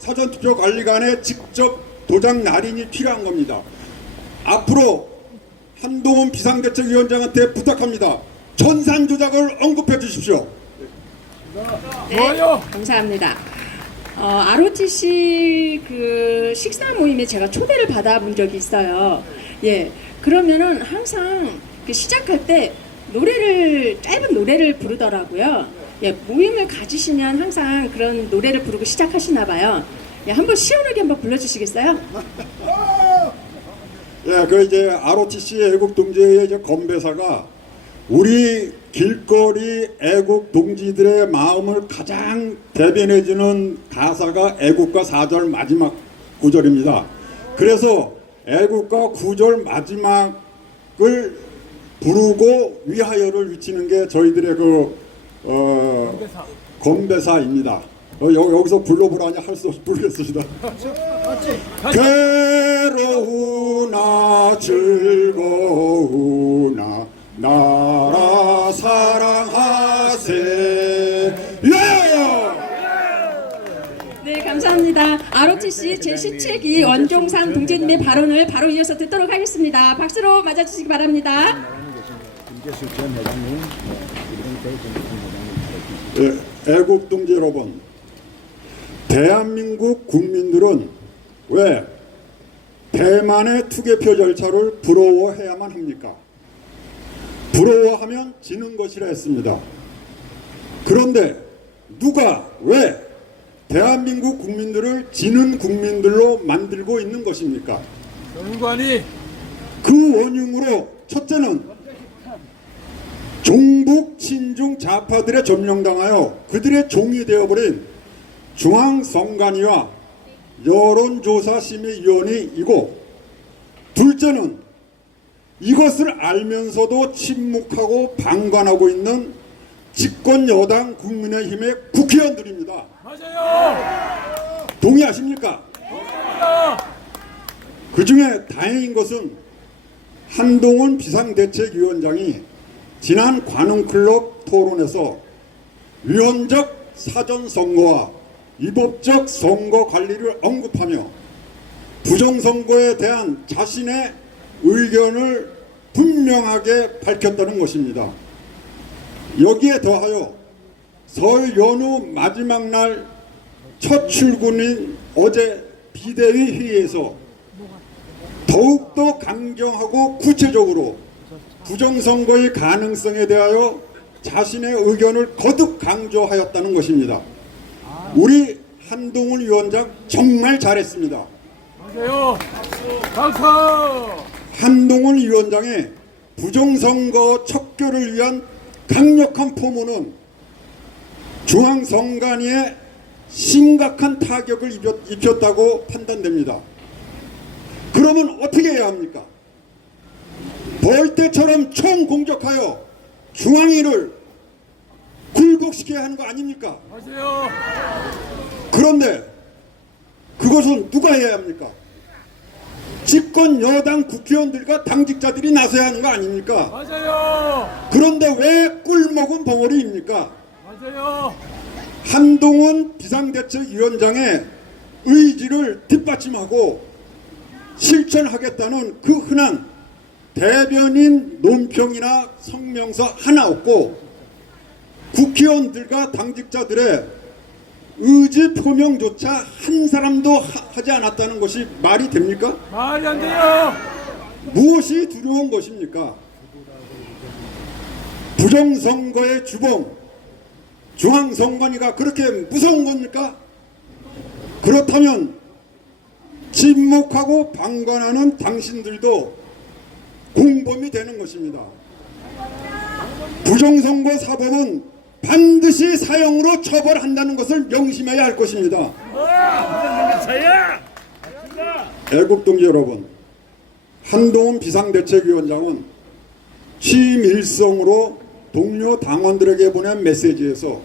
사전투표관리관에 직접 도장 날인이 필요한 겁니다. 앞으로 한동훈 비상대책위원장한테 부탁합니다. 전산조작을 언급해 주십시오. 네, 좋아요. 감사합니다. ROTC 그 식사 모임에 제가 초대를 받아본 적이 있어요. 예, 그러면은 항상 그 시작할 때 짧은 노래를 부르더라고요. 예, 모임을 가지시면 항상 그런 노래를 부르고 시작하시나 봐요. 예, 한번 시원하게 한번 불러주시겠어요? 예, 그 이제 ROTC 애국 동지의 이제 건배사가 우리 길거리 애국 동지들의 마음을 가장 대변해주는 가사가 애국가 4절 마지막 구절입니다. 그래서 애국가 9절 마지막을 부르고 위하여를 외치는 게 저희들의 건배사입니다. 여기서 불러보라니 할 수 없이 부르겠습니다. 괴로우나 즐거우나 나라 사랑하세. 네, 감사합니다. ROTC 제17기 원종삼 동지님의 발언을 바로 이어서 듣도록 하겠습니다. 박수로 맞아주시기 바랍니다. 예, 애국 동지 여러분, 대한민국 국민들은 왜 대만의 투개표 절차를 부러워해야만 합니까? 부러워하면 지는 것이라 했습니다. 그런데 누가 왜 대한민국 국민들을 지는 국민들로 만들고 있는 것입니까? 정관이 그 원흉으로 첫째는 종북 친중 좌파들에 점령당하여 그들의 종이 되어버린 중앙선관위와 여론조사심의위원회이고, 둘째는 이것을 알면서도 침묵하고 방관하고 있는 집권 여당 국민의힘의 국회의원들입니다. 맞아요. 동의하십니까? 그 중에 다행인 것은 한동훈 비상대책위원장이 지난 관훈클럽 토론에서 위헌적 사전선거와 위법적 선거 관리를 언급하며 부정선거에 대한 자신의 의견을 분명하게 밝혔다는 것입니다. 여기에 더하여 설 연휴 마지막 날 첫 출근인 어제 비대위 회의에서 더욱더 강경하고 구체적으로 부정선거의 가능성에 대하여 자신의 의견을 거듭 강조하였다는 것입니다. 우리 한동훈 위원장 정말 잘했습니다. 맞아요. 박수. 한동훈 위원장의 부정선거 척결을 위한 강력한 포문은 중앙선관위에 심각한 타격을 입혔다고 판단됩니다. 그러면 어떻게 해야 합니까? 벌떼처럼 총공격하여 중앙위를 굴복시켜야 하는 거 아닙니까? 맞아요. 그런데 그것은 누가 해야 합니까? 집권 여당 국회의원들과 당직자들이 나서야 하는 거 아닙니까? 맞아요. 그런데 왜 꿀먹은 벙어리입니까? 맞아요. 한동훈 비상대책위원장의 의지를 뒷받침하고 실천하겠다는 그 흔한 대변인 논평이나 성명서 하나 없고 국회의원들과 당직자들의 의지 표명조차 한 사람도 하지 않았다는 것이 말이 됩니까? 말이 안 돼요. 무엇이 두려운 것입니까? 부정선거의 주범 중앙선관위가 그렇게 무서운 겁니까? 그렇다면 침묵하고 방관하는 당신들도 공범이 되는 것입니다. 부정선거 사법은 반드시 사형으로 처벌한다는 것을 명심해야 할 것입니다. 애국동지 여러분, 한동훈 비상대책위원장은 취임 일성으로 동료 당원들에게 보낸 메시지에서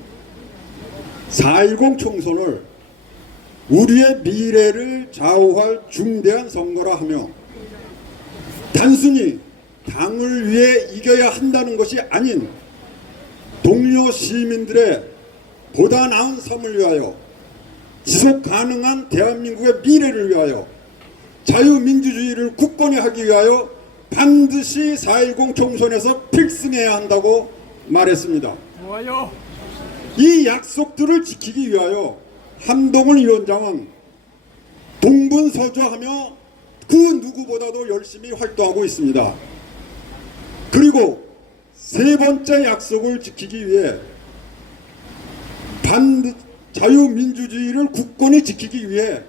4.10 총선을 우리의 미래를 좌우할 중대한 선거라 하며 단순히 당을 위해 이겨야 한다는 것이 아닌 동료 시민들의 보다 나은 삶을 위하여 지속 가능한 대한민국의 미래를 위하여 자유민주주의를 굳건히 하기 위하여 반드시 4.10 총선에서 필승해야 한다고 말했습니다. 좋아요. 이 약속들을 지키기 위하여 한동훈 위원장은 동분서주하며 그 누구보다도 열심히 활동하고 있습니다. 그리고 세 번째 약속을 지키기 위해 자유민주주의를 굳건히 지키기 위해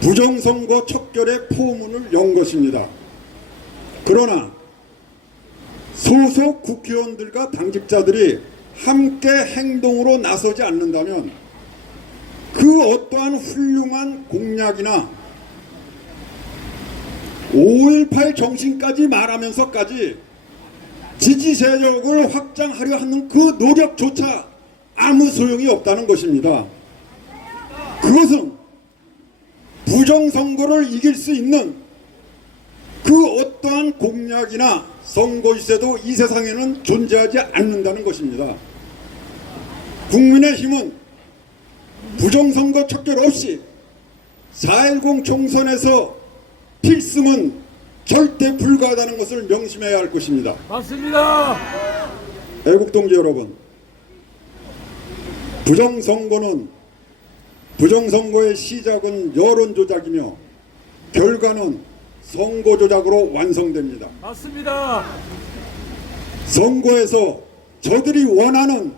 부정선거 척결의 포문을 연 것입니다. 그러나 소속 국회의원들과 당직자들이 함께 행동으로 나서지 않는다면 그 어떠한 훌륭한 공약이나 5.18 정신까지 말하면서까지 지지 세력을 확장하려 하는 그 노력조차 아무 소용이 없다는 것입니다. 그것은 부정선거를 이길 수 있는 그 어떠한 공약이나 선거유세도 이 세상에는 존재하지 않는다는 것입니다. 국민의힘은 부정선거 척결 없이 4.10 총선에서 필승은 절대 불가하다는 것을 명심해야 할 것입니다. 맞습니다. 애국동지 여러분, 부정선거의 시작은 여론조작이며 결과는 선거조작으로 완성됩니다. 맞습니다. 선거에서 저들이 원하는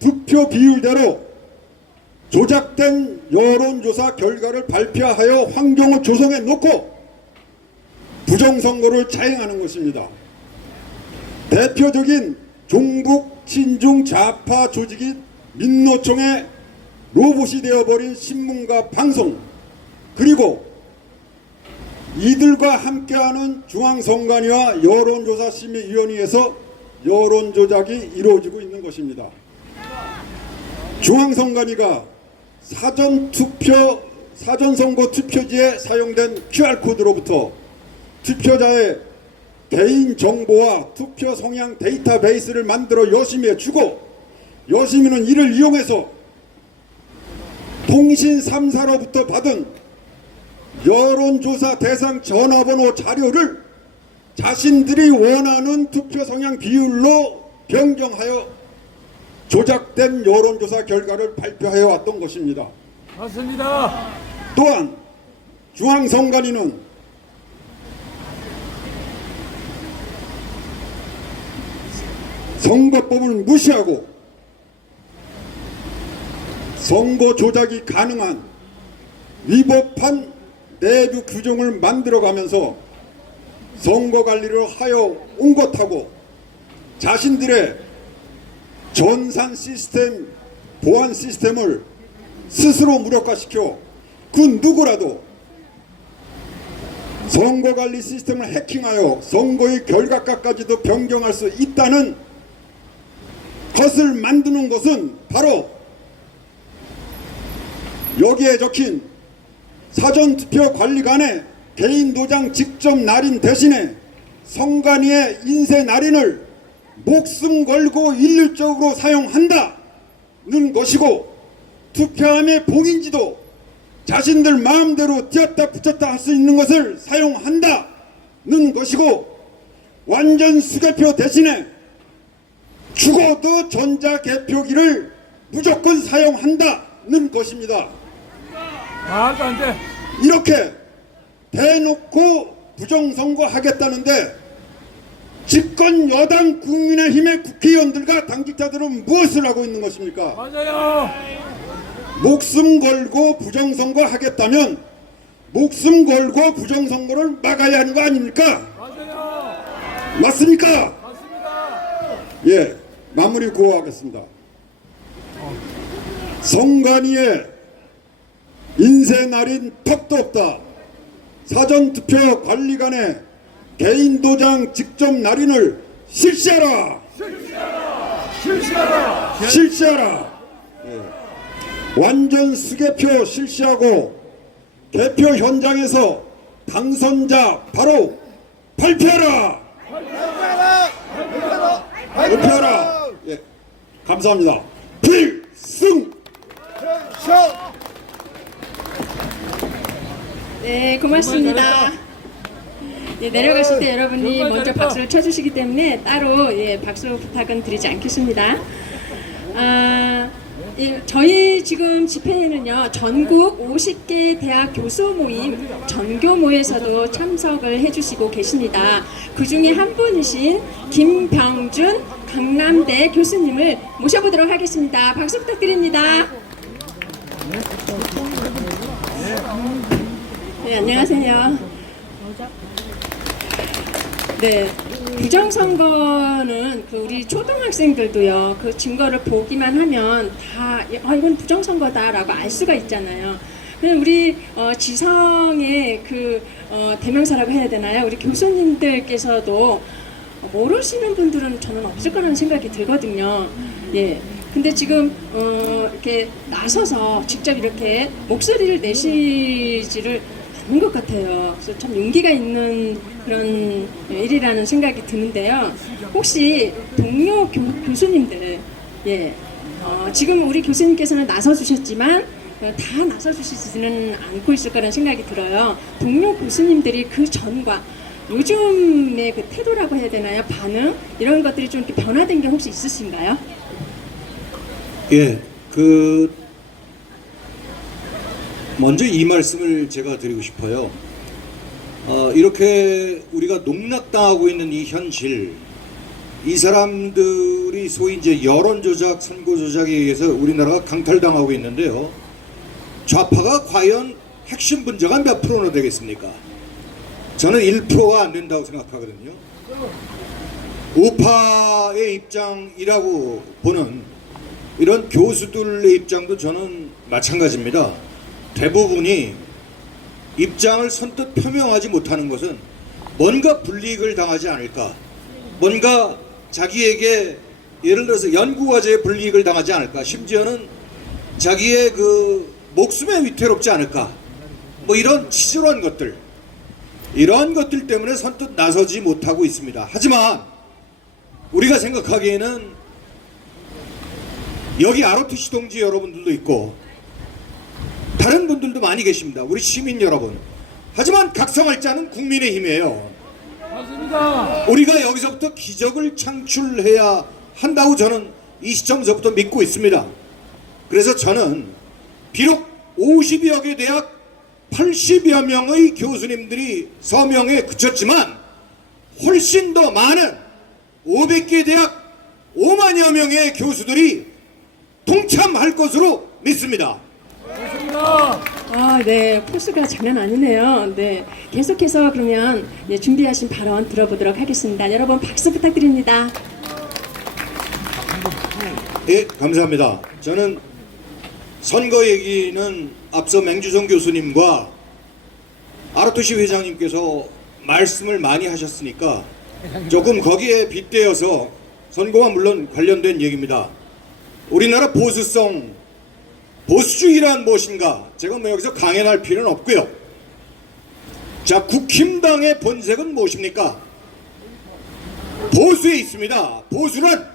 득표 비율대로 조작된 여론조사 결과를 발표하여 환경을 조성해 놓고 부정선거를 자행하는 것입니다. 대표적인 종북 친중 좌파 조직인 민노총의 로봇이 되어버린 신문과 방송, 그리고 이들과 함께하는 중앙선관위와 여론조사심의위원회에서 여론 조작이 이루어지고 있는 것입니다. 중앙선관위가 사전선거 투표지에 사용된 QR코드로부터 투표자의 개인 정보와 투표 성향 데이터베이스를 만들어 여심이에 주고, 여심이는 이를 이용해서 통신 3사로부터 받은 여론조사 대상 전화번호 자료를 자신들이 원하는 투표 성향 비율로 변경하여 조작된 여론조사 결과를 발표해 왔던 것입니다. 맞습니다. 또한 중앙선관위는 선거법을 무시하고 선거 조작이 가능한 위법한 내부 규정을 만들어가면서 선거관리를 하여 온 것하고, 자신들의 전산 시스템, 보안 시스템을 스스로 무력화시켜 그 누구라도 선거관리 시스템을 해킹하여 선거의 결과까지도 변경할 수 있다는 것을 만드는 것은 바로 여기에 적힌 사전투표관리관의 개인 도장 직접 날인 대신에 선관위의 인쇄 날인을 목숨 걸고 일률적으로 사용한다는 것이고, 투표함의 봉인지도 자신들 마음대로 띄었다 붙였다 할 수 있는 것을 사용한다는 것이고, 완전 수개표 대신에 죽어도 전자개표기를 무조건 사용한다는 것입니다. 말도 안 돼. 이렇게 대놓고 부정선거 하겠다는데 집권 여당 국민의힘의 국회의원들과 당직자들은 무엇을 하고 있는 것입니까? 맞아요. 목숨 걸고 부정선거 하겠다면 목숨 걸고 부정선거를 막아야 하는 거 아닙니까? 맞아요. 맞습니까? 맞습니다. 예, 마무리 구호하겠습니다. 선관위의 인쇄 날인 턱도 없다. 사전투표관리관의 개인 도장 직접 날인을 실시하라. 실시하라. 실시하라. 예. 완전 수개표 실시하고 개표 현장에서 당선자 바로 발표하라. 발표하라. 예. 감사합니다. 필승. 네, 고맙습니다. 예, 내려가실 때 여러분이 정말 먼저 잘했다. 박수를 쳐주시기 때문에 따로 박수 부탁은 드리지 않겠습니다. 저희 지금 집회에는요, 전국 50개 대학 교수 모임 전교모에서도 참석을 해주시고 계십니다. 그 중에 한 분이신 김병준 강남대 교수님을 모셔보도록 하겠습니다. 박수 부탁드립니다. 네, 안녕하세요. 네, 부정선거는 우리 초등학생들도요, 그 증거를 보기만 하면 다 이건 부정선거다라고 알 수가 있잖아요. 그럼 우리 지성의 대명사라고 해야 되나요? 우리 교수님들께서도 모르시는 분들은 저는 없을 거라는 생각이 들거든요. 예. 근데 지금 이렇게 나서서 직접 이렇게 목소리를 내시지를 않는 것 같아요. 그래서 참 용기가 있는 그런 일이라는 생각이 드는데요. 혹시 동료 교수님들, 지금 우리 교수님께서는 나서 주셨지만 다 나서 주시지는 않고 있을 거라는 생각이 들어요. 동료 교수님들이 그 전과 요즘의 그 태도라고 해야 되나요? 반응? 이런 것들이 좀 이렇게 변화된 게 혹시 있으신가요? 예, 먼저 이 말씀을 제가 드리고 싶어요. 이렇게 우리가 농락당하고 있는 이 현실, 이 사람들이 소위 이제 여론조작, 선거조작에 의해서 우리나라가 강탈당하고 있는데요. 좌파가 과연 핵심 분자가 몇 프로나 되겠습니까? 저는 1%가 안 된다고 생각하거든요. 우파의 입장이라고 보는 이런 교수들의 입장도 저는 마찬가지입니다. 대부분이 입장을 선뜻 표명하지 못하는 것은 뭔가 불이익을 당하지 않을까, 뭔가 자기에게 예를 들어서 연구과제에 불이익을 당하지 않을까, 심지어는 자기의 그 목숨에 위태롭지 않을까, 뭐 이런 치졸한 것들, 이런 것들 때문에 선뜻 나서지 못하고 있습니다. 하지만 우리가 생각하기에는 여기 ROTC 동지 여러분들도 있고 다른 분들도 많이 계십니다. 우리 시민 여러분. 하지만 각성할 자는 국민의힘이에요. 맞습니다. 우리가 여기서부터 기적을 창출해야 한다고 저는 이 시점에서부터 믿고 있습니다. 그래서 저는 비록 50여 개 대학 80여 명의 교수님들이 서명에 그쳤지만 훨씬 더 많은 500개 대학 5만여 명의 교수들이 동참할 것으로 믿습니다. 맞습니다. 네, 포스가 장난 아니네요. 네, 계속해서 그러면 준비하신 발언 들어보도록 하겠습니다. 여러분 박수 부탁드립니다. 예, 감사합니다. 저는 선거 얘기는 앞서 맹주성 교수님과 ROTC 회장님께서 말씀을 많이 하셨으니까 조금 거기에 빗대어서 선거와 물론 관련된 얘기입니다. 우리나라 보수성, 보수주의란 무엇인가? 제가 뭐 여기서 강연할 필요는 없고요. 자, 국힘당의 본색은 무엇입니까? 보수에 있습니다. 보수는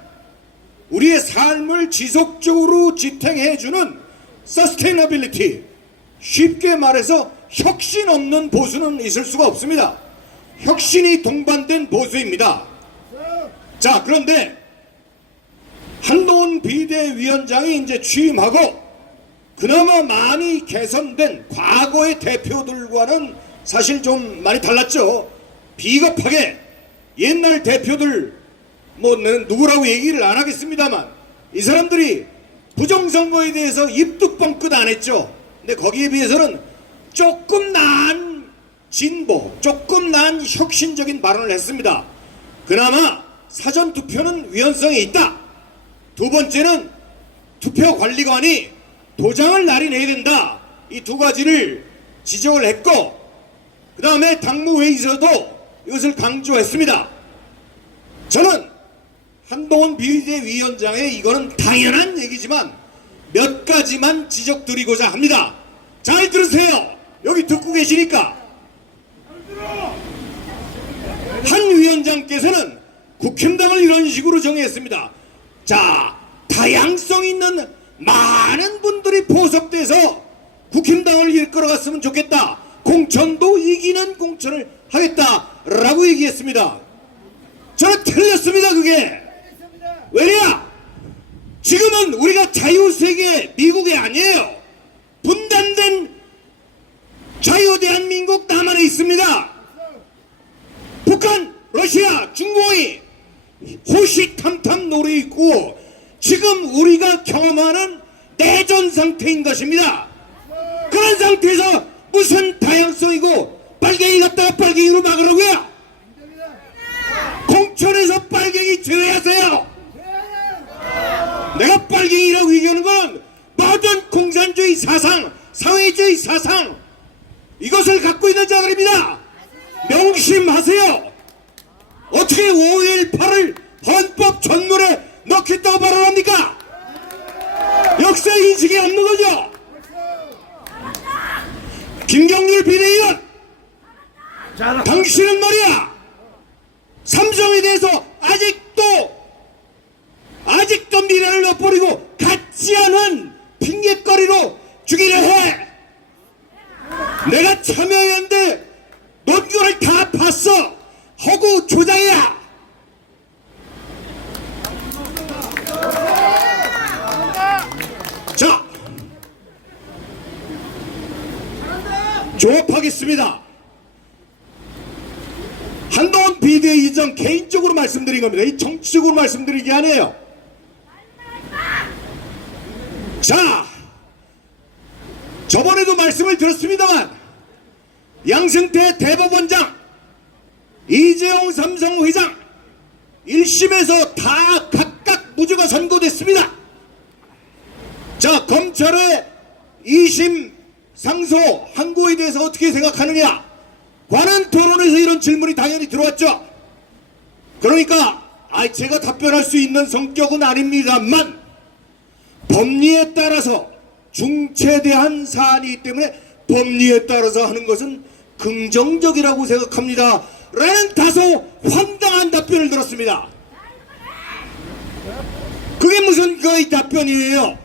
우리의 삶을 지속적으로 지탱해주는 서스테이너빌리티, 쉽게 말해서 혁신 없는 보수는 있을 수가 없습니다. 혁신이 동반된 보수입니다. 자, 그런데 한동훈 비대위원장이 이제 취임하고 그나마 많이 개선된 과거의 대표들과는 사실 좀 많이 달랐죠. 비겁하게 옛날 대표들 뭐 누구라고 얘기를 안 하겠습니다만 이 사람들이 부정선거에 대해서 입도 뻥끗 안 했죠. 근데 거기에 비해서는 조금 나은 진보, 조금 나은 혁신적인 발언을 했습니다. 그나마 사전투표는 위헌성이 있다. 두 번째는 투표관리관이 도장을 날인해야 된다. 이 두 가지를 지적을 했고 그 다음에 당무회의에서도 이것을 강조했습니다. 저는 한동훈 비대위원장의 이거는 당연한 얘기지만 몇 가지만 지적드리고자 합니다. 잘 들으세요. 여기 듣고 계시니까. 한 위원장께서는 국힘당을 이런 식으로 정의했습니다. 자, 다양성 있는 많은 분들이 포섭돼서 국힘당을 이끌어갔으면 좋겠다. 공천도 이기는 공천을 하겠다라고 얘기했습니다. 저는 틀렸습니다. 그게 왜냐? 지금은 우리가 자유세계 미국이 아니에요. 분단된 자유대한민국 남한에 있습니다. 북한, 러시아, 중공이 호시탐탐 노래 있고 지금 우리가 경험하는 내전 상태인 것입니다. 그런 상태에서 무슨 다양성이고 빨갱이 갖다가 빨갱이로 막으라고요? 공천에서 빨갱이 제외하세요. 내가 빨갱이라고 얘기하는 건 모든 공산주의 사상, 사회주의 사상 이것을 갖고 있는 자들입니다. 명심하세요. 어떻게 5.18을 헌법 전문에 넣겠다고 발언합니까? 역사 인식이 없는 거죠. 김경률 비대위원, 당신은 말이야 삼성에 대해서 아직도 미래를 엿버리고 같지 않은 핑계거리로 주기를 해. 내가 참여연대 논거를 다 봤어. 허구 조장이야. 자, 조업하겠습니다. 한동훈 비대위원 개인적으로 말씀드린 겁니다. 이 정치적으로 말씀드린 게 아니에요. 자, 저번에도 말씀을 드렸습니다만 양승태 대법원장, 이재용 삼성 회장 1심에서 다 각각 무죄가 선고됐습니다. 자, 검찰의 2심 상소 항고에 대해서 어떻게 생각하느냐? 관한 토론에서 이런 질문이 당연히 들어왔죠. 그러니까 제가 답변할 수 있는 성격은 아닙니다만 법리에 따라서 중체대한 사안이기 때문에 법리에 따라서 하는 것은 긍정적이라고 생각합니다. 라는 다소 황당한 답변을 들었습니다. 그게 무슨 그 답변이에요?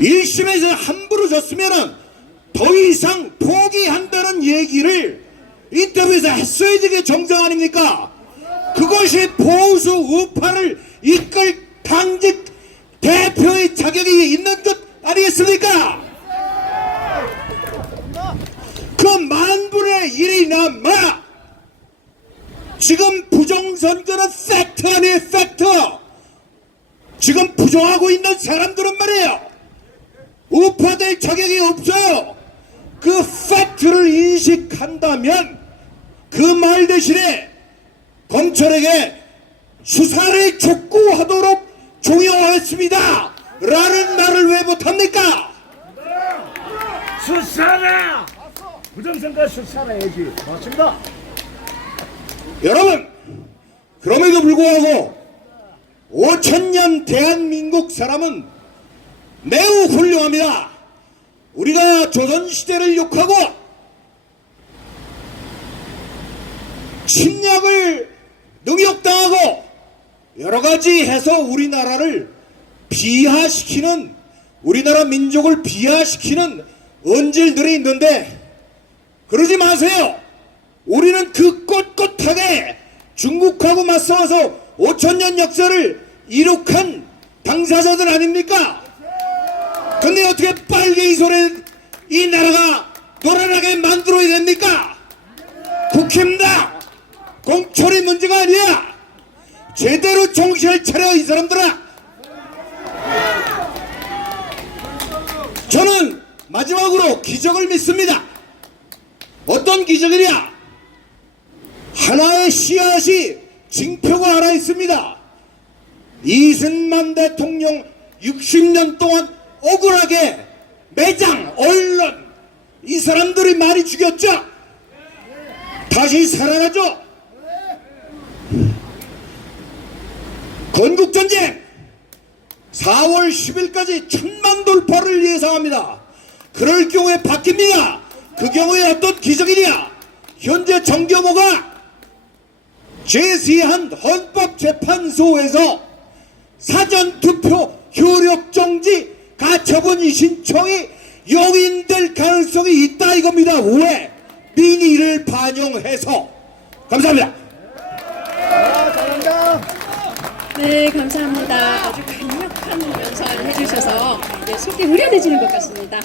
1심에서 함부로 졌으면 더 이상 포기한다는 얘기를 인터뷰에서 했어야 되게 정상 아닙니까? 그것이 보수 우파를 이끌 당직 대표의 자격이 있는 것 아니겠습니까? 그 만분의 1이나마 지금 부정선거는 팩트 아니에요, 팩트. 지금 부정하고 있는 사람들은 말이에요, 우파될 자격이 없어요. 그 팩트를 인식한다면 그 말 대신에 검찰에게 수사를 촉구하도록 종용하였습니다 라는 말을 왜 못합니까? 수사라! 부정선거 수사라 해야지. 맞습니다. 여러분, 그럼에도 불구하고 5천년 대한민국 사람은 매우 훌륭합니다. 우리가 조선시대를 욕하고 침략을 능욕당하고 여러가지 해서 우리나라를 비하시키는, 우리나라 민족을 비하시키는 언질들이 있는데 그러지 마세요. 우리는 그 꼿꼿하게 중국하고 맞서서 5천년 역사를 이룩한 당사자들 아닙니까? 근데 어떻게 빨개 이 손에 이 나라가 노란하게 만들어야 됩니까? 국힘당 공천이 문제가 아니야. 제대로 정신을 차려 이 사람들아. 저는 마지막으로 기적을 믿습니다. 어떤 기적이냐? 하나의 씨앗이 징표가 하나 있습니다. 이승만 대통령 60년 동안 억울하게 매장, 언론, 이 사람들이 많이 죽였죠. 다시 살아나죠. 건국전쟁 4월 10일까지 1000만 돌파를 예상합니다. 그럴 경우에 바뀝니다. 그 경우에 어떤 기적이냐? 현재 정경호가 제시한 헌법재판소에서 사전투표 효력정지 가처분 신청이 용인될 가능성이 있다 이겁니다. 왜? 민의를 반영해서. 감사합니다. 네, 감사합니다. 아주 강력한 연설을 해주셔서 속이 후련해지는 것 같습니다.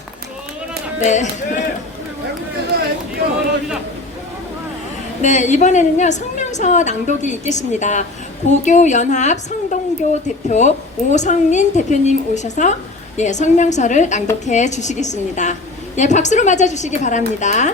네. 네, 이번에는요 성명서 낭독이 있겠습니다. 고교연합 성동교 대표 오성린 대표님 오셔서 성명서를 낭독해 주시겠습니다. 박수로 맞아 주시기 바랍니다.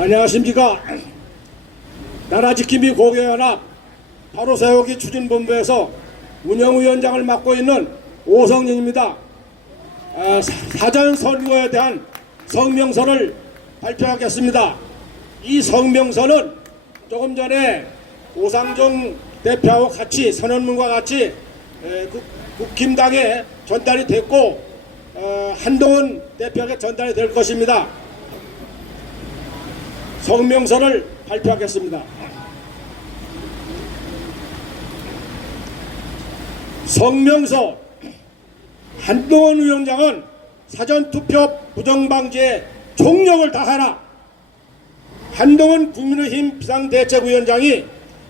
안녕하십니까. 나라지킴이 고교연합 바로세우기 추진본부에서 운영위원장을 맡고 있는 오성린입니다. 사전선거에 대한 성명서를 발표하겠습니다. 이 성명서는 조금 전에 오상종 대표하고 같이 선언문과 같이 국힘당에 전달이 됐고 한동훈 대표에게 전달이 될 것입니다. 성명서를 발표하겠습니다. 성명서. 한동훈 위원장은 사전투표 부정방지에 총력을 다하라. 한동훈 국민의힘 비상대책위원장이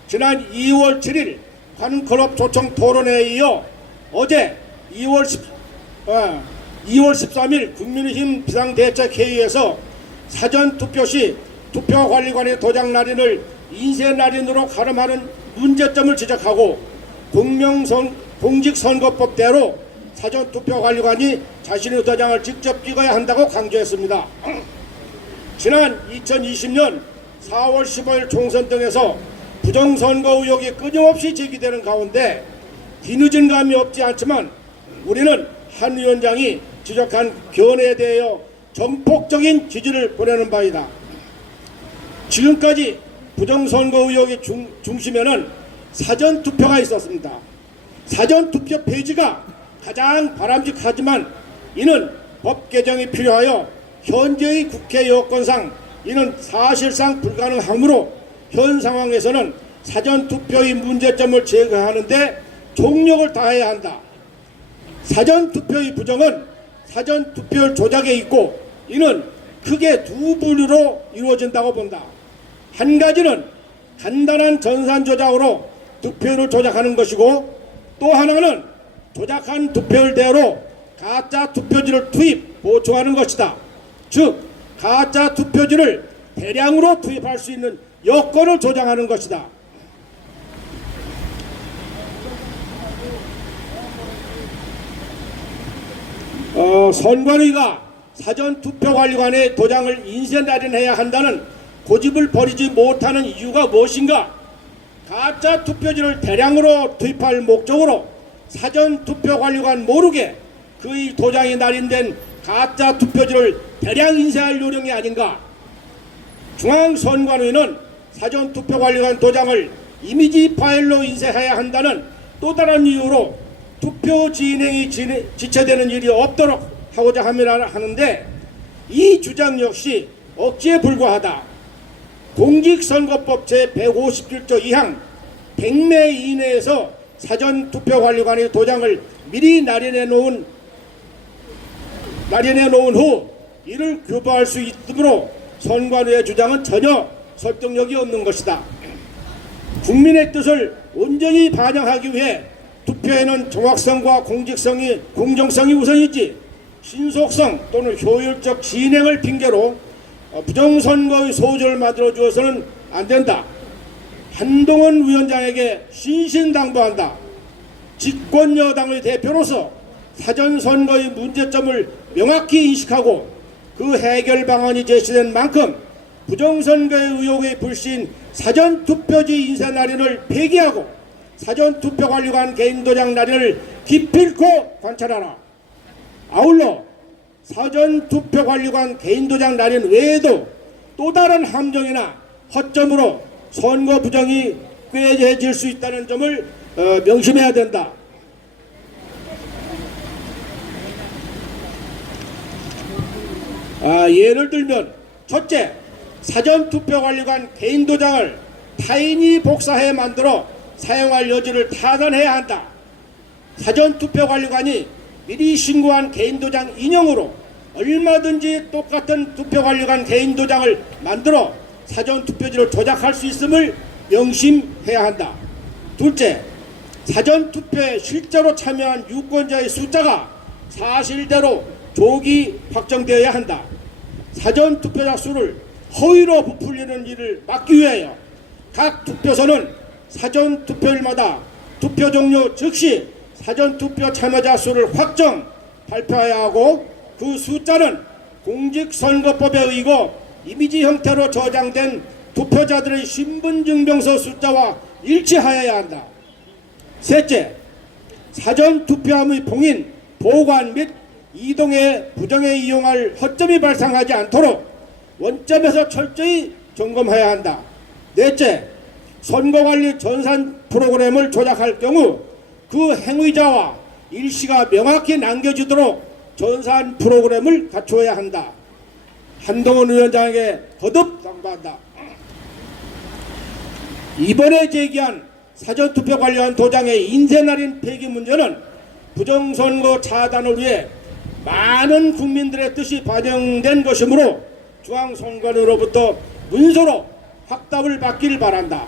지난 2월 7일 관클럽 초청 토론회에 이어 어제 2월 13일 국민의힘 비상대책회의에서 사전투표 시 투표관리관의 도장날인을 인쇄날인으로 가름하는 문제점을 지적하고 공직선거법대로 사전투표관리관이 자신의 도장을 직접 찍어야 한다고 강조했습니다. 지난 2020년 4월 15일 총선 등에서 부정선거 의혹이 끊임없이 제기되는 가운데 뒤늦은 감이 없지 않지만 우리는 한 위원장이 지적한 견해에 대하여 전폭적인 지지를 보내는 바이다. 지금까지 부정선거 의혹의 중심에는 사전투표가 있었습니다. 사전투표 폐지가 가장 바람직하지만 이는 법 개정이 필요하여 현재의 국회 여건상 이는 사실상 불가능하므로 현 상황에서는 사전투표의 문제점을 제거하는 데 총력을 다해야 한다. 사전투표의 부정은 사전투표 조작에 있고 이는 크게 두 분류로 이루어진다고 본다. 한 가지는 간단한 전산 조작으로 투표를 조작하는 것이고 또 하나는 조작한 투표율대로 가짜 투표지를 투입, 보충하는 것이다. 즉 가짜 투표지를 대량으로 투입할 수 있는 여건을 조장하는 것이다. 선관위가 사전투표관리관의 도장을 인쇄날인해야 한다는 고집을 버리지 못하는 이유가 무엇인가? 가짜 투표지를 대량으로 투입할 목적으로 사전투표관리관 모르게 그의 도장이 날인된 가짜 투표지를 대량 인쇄할 요령이 아닌가? 중앙선관위는 사전투표관리관 도장을 이미지 파일로 인쇄해야 한다는 또 다른 이유로 투표 진행이 지체되는 일이 없도록 하고자 하는데 이 주장 역시 억지에 불과하다. 공직선거법 제157조 2항 100매 이내에서 사전투표관리관의 도장을 미리 날인해 놓은 후 이를 교부할 수 있으므로 선관위의 주장은 전혀 설득력이 없는 것이다. 국민의 뜻을 온전히 반영하기 위해 투표에는 정확성과 공정성이 우선이지 신속성 또는 효율적 진행을 핑계로 부정선거의 소지를 만들어 주어서는 안 된다. 한동훈 위원장에게 신신당부한다. 집권 여당의 대표로서 사전선거의 문제점을 명확히 인식하고 그 해결 방안이 제시된 만큼 부정선거의 의혹의 불신 사전투표지 인쇄 날인을 폐기하고 사전투표관리관 개인도장 날인을 기필코 관찰하라. 아울러 사전투표관리관 개인도장 날인 외에도 또 다른 함정이나 허점으로 선거 부정이 꾀해질 수 있다는 점을 명심해야 된다. 예를 들면 첫째, 사전투표관리관 개인도장을 타인이 복사해 만들어 사용할 여지를 타산해야 한다. 사전투표관리관이 미리 신고한 개인도장 인용으로 얼마든지 똑같은 투표관리관 개인도장을 만들어 사전투표지를 조작할 수 있음을 명심해야 한다. 둘째, 사전투표에 실제로 참여한 유권자의 숫자가 사실대로 조기 확정되어야 한다. 사전투표자 수를 허위로 부풀리는 일을 막기 위하여 각 투표소는 사전투표일마다 투표 종료 즉시 사전투표 참여자 수를 확정 발표해야 하고 그 숫자는 공직선거법에 의거 이미지 형태로 저장된 투표자들의 신분증명서 숫자와 일치하여야 한다. 셋째, 사전투표함의 봉인, 보관 및 이동에 부정에 이용할 허점이 발생하지 않도록 원점에서 철저히 점검해야 한다. 넷째, 선거관리 전산 프로그램을 조작할 경우 그 행위자와 일시가 명확히 남겨지도록 전산 프로그램을 갖추어야 한다. 한동훈 위원장에게 거듭 당부한다. 이번에 제기한 사전투표 관련 도장의 인쇄날인 폐기 문제는 부정선거 차단을 위해 많은 국민들의 뜻이 반영된 것이므로 중앙선관위로부터 문서로 확답을 받기를 바란다.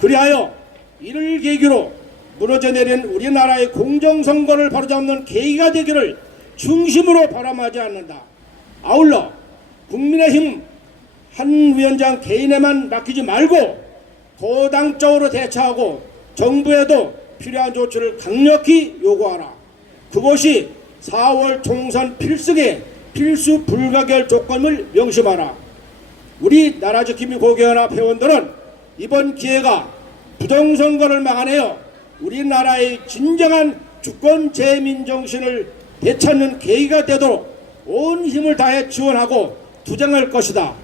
그리하여 이를 계기로 무너져 내린 우리나라의 공정선거를 바로잡는 계기가 되기를 중심으로 바람하지 않는다. 아울러 국민의힘 한 위원장 개인에만 맡기지 말고 고당적으로 대처하고 정부에도 필요한 조치를 강력히 요구하라. 그것이 4월 총선 필승의 필수 불가결 조건을 명심하라. 우리 나라지킴이 고개연합 회원들은 이번 기회가 부정선거를 막아내어 우리나라의 진정한 주권 재민 정신을 되찾는 계기가 되도록 온 힘을 다해 지원하고 투쟁할 것이다.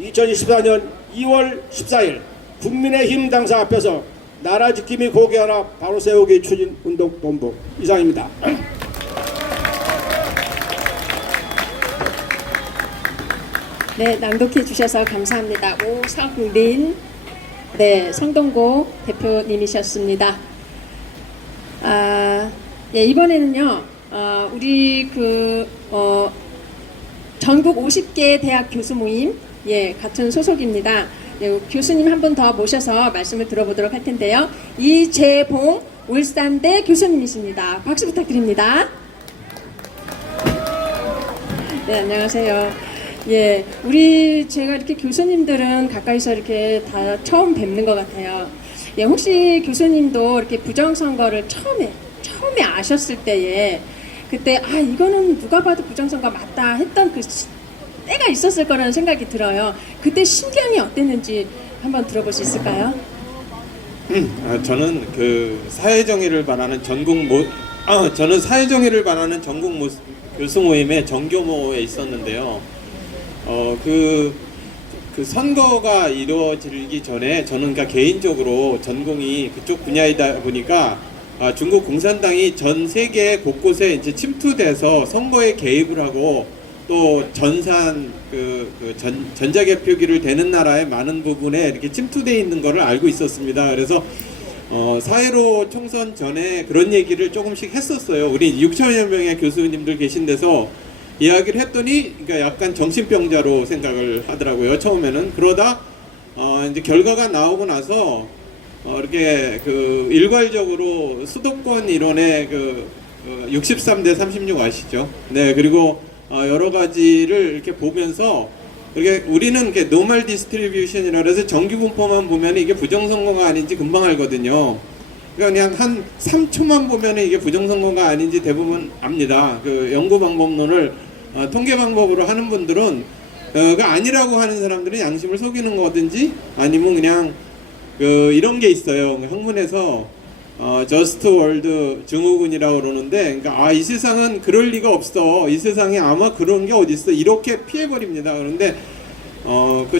2024년 2월 14일 국민의힘 당사 앞에서 나라지킴이 고개연합 바로 세우기 추진운동본부 이상입니다. 네, 낭독해 주셔서 감사합니다. 오성린, 네, 성동고 대표님이셨습니다. 예, 이번에는요, 우리 전국 50개 대학 교수 모임, 예, 같은 소속입니다. 네, 교수님 한 분 더 모셔서 말씀을 들어보도록 할 텐데요. 이재봉 울산대 교수님이십니다. 박수 부탁드립니다. 네, 안녕하세요. 예, 제가 이렇게 교수님들은 가까이서 이렇게 다 처음 뵙는 것 같아요. 예, 혹시 교수님도 이렇게 부정선거를 처음에 아셨을 때에 그때 이거는 누가 봐도 부정선거 맞다 했던 그 때가 있었을 거라는 생각이 들어요. 그때 심경이 어땠는지 한번 들어볼 수 있을까요? 저는 그 사회정의를 바라는 저는 사회정의를 바라는 전국 교수 모임의 정교모에 있었는데요. 그 선거가 이루어지기 전에 저는 그러니까 개인적으로 전공이 그쪽 분야이다 보니까 중국 공산당이 전 세계 곳곳에 이제 침투돼서 선거에 개입을 하고 또 전산 전자개표기를 대는 나라의 많은 부분에 이렇게 침투돼 있는 것을 알고 있었습니다. 그래서 사회로 총선 전에 그런 얘기를 조금씩 했었어요. 우리 6천여 명의 교수님들 계신 데서 이야기를 했더니 그러니까 약간 정신병자로 생각을 하더라고요. 처음에는. 그러다 이제 결과가 나오고 나서 이렇게 일괄적으로 수도권 이론의 63대 36 아시죠? 네, 그리고 여러 가지를 이렇게 보면서 우리는 이렇게 노멀 디스트리뷰션이라 해서 정규 분포만 보면 이게 부정선거가 아닌지 금방 알거든요. 그냥 한 3초만 보면 이게 부정선거가 아닌지 대부분 압니다. 연구 방법론을 통계 방법으로 하는 분들은 아니라고 하는 사람들은 양심을 속이는 거든지 아니면 그냥 이런 게 있어요. 학문에서 저스트 월드 증후군이라고 그러는데, 그러니까 이 세상은 그럴 리가 없어. 이 세상에 아마 그런 게 어디 있어. 이렇게 피해버립니다. 그런데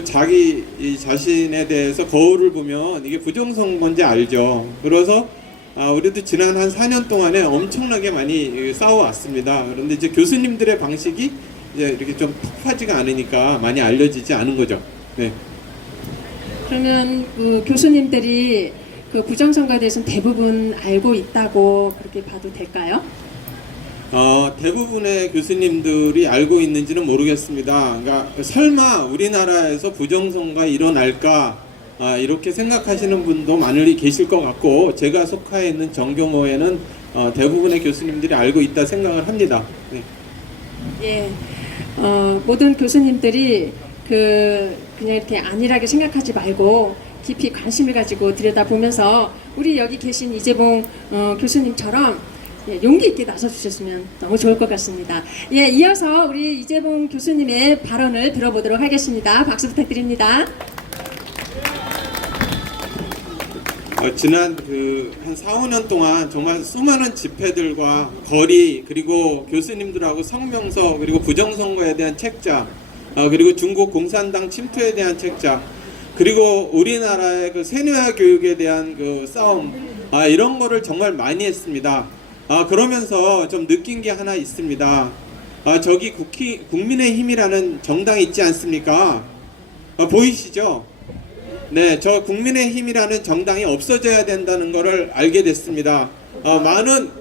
자기 자신에 대해서 거울을 보면 이게 부정선거인지 알죠. 그래서 우리도 지난 한 4년 동안에 엄청나게 많이 싸워왔습니다. 그런데 이제 교수님들의 방식이 이제 이렇게 좀 톡하지가 않으니까 많이 알려지지 않은 거죠. 네. 그러면 교수님들이 부정선거에 대해서는 대부분 알고 있다고 그렇게 봐도 될까요? 대부분의 교수님들이 알고 있는지는 모르겠습니다. 그러니까 설마 우리나라에서 부정선거가 일어날까 이렇게 생각하시는 분도 많이 계실 것 같고, 제가 속해 있는 정교모에는 대부분의 교수님들이 알고 있다 생각을 합니다. 네. 예, 모든 교수님들이 그냥 이렇게 안일하게 생각하지 말고 깊이 관심을 가지고 들여다보면서 우리 여기 계신 이재봉 교수님처럼 용기 있게 나서주셨으면 너무 좋을 것 같습니다. 예, 이어서 우리 이재봉 교수님의 발언을 들어보도록 하겠습니다. 박수 부탁드립니다. 지난 한 4, 5년 동안 정말 수많은 집회들과 거리, 그리고 교수님들하고 성명서, 그리고 부정선거에 대한 책자, 그리고 중국 공산당 침투에 대한 책자, 그리고 우리나라의 세뇌화 교육에 대한 싸움, 이런 거를 정말 많이 했습니다. 그러면서 좀 느낀 게 하나 있습니다. 저기 국민의힘이라는 정당이 있지 않습니까? 보이시죠? 네, 저 국민의힘이라는 정당이 없어져야 된다는 것을 알게 됐습니다. 많은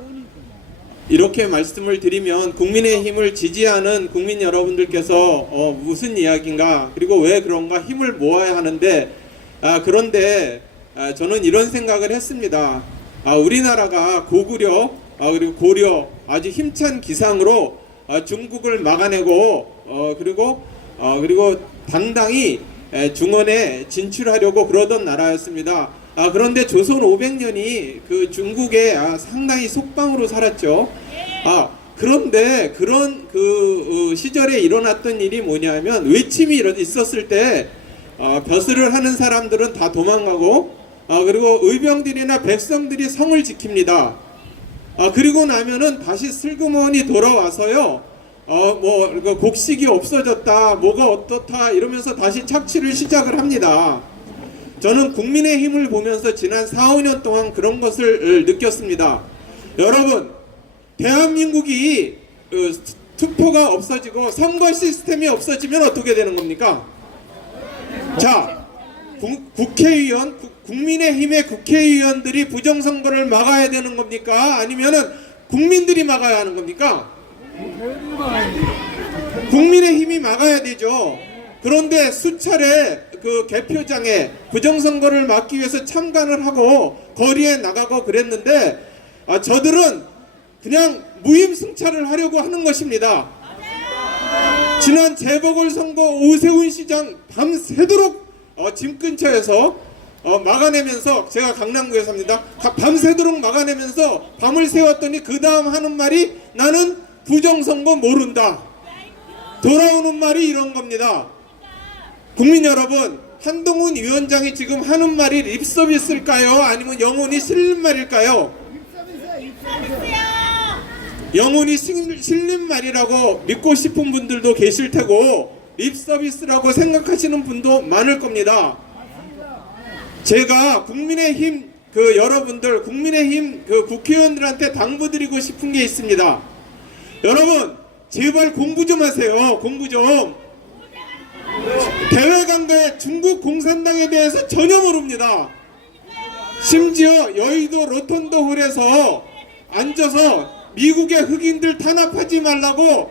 이렇게 말씀을 드리면 국민의힘을 지지하는 국민 여러분들께서 무슨 이야기인가, 그리고 왜 그런가 힘을 모아야 하는데, 그런데 저는 이런 생각을 했습니다. 우리나라가 고구려 그리고 고려 아주 힘찬 기상으로 중국을 막아내고 그리고 당당히 중원에 진출하려고 그러던 나라였습니다. 그런데 조선 500년이 그 중국에 상당히 속방으로 살았죠. 그런데 그런 그 시절에 일어났던 일이 뭐냐면 외침이 있었을 때 벼슬을 하는 사람들은 다 도망가고 그리고 의병들이나 백성들이 성을 지킵니다. 그리고 나면은 다시 슬그머니 돌아와서요. 뭐 곡식이 없어졌다, 뭐가 어떻다 이러면서 다시 착취를 시작을 합니다. 저는 국민의힘을 보면서 지난 4, 5년 동안 그런 것을 느꼈습니다. 여러분, 대한민국이 투표가 없어지고 선거 시스템이 없어지면 어떻게 되는 겁니까? 자, 국회의원, 국민의힘의 국회의원들이 부정선거를 막아야 되는 겁니까? 아니면은 국민들이 막아야 하는 겁니까? 국민의힘이 막아야 되죠. 그런데 수차례 그 개표장에 부정선거를 막기 위해서 참관을 하고 거리에 나가고 그랬는데 저들은 그냥 무임승차를 하려고 하는 것입니다. 지난 재보궐선거 오세훈 시장 밤새도록 집 근처에서 막아내면서, 제가 강남구에 삽니다. 밤새도록 막아내면서 밤을 새웠더니 그 다음 하는 말이 나는 부정선거 모른다. 돌아오는 말이 이런 겁니다. 국민 여러분, 한동훈 위원장이 지금 하는 말이 립서비스일까요? 아니면 영혼이 실린 말일까요? 영혼이 실린 말이라고 믿고 싶은 분들도 계실 테고 립서비스라고 생각하시는 분도 많을 겁니다. 제가 국민의힘 여러분들, 국민의힘 국회의원들한테 당부드리고 싶은 게 있습니다. 여러분, 제발 공부 좀 하세요. 공부 좀. 대외관계 중국 공산당에 대해서 전혀 모릅니다. 심지어 여의도 로턴도 홀에서 앉아서 미국의 흑인들 탄압하지 말라고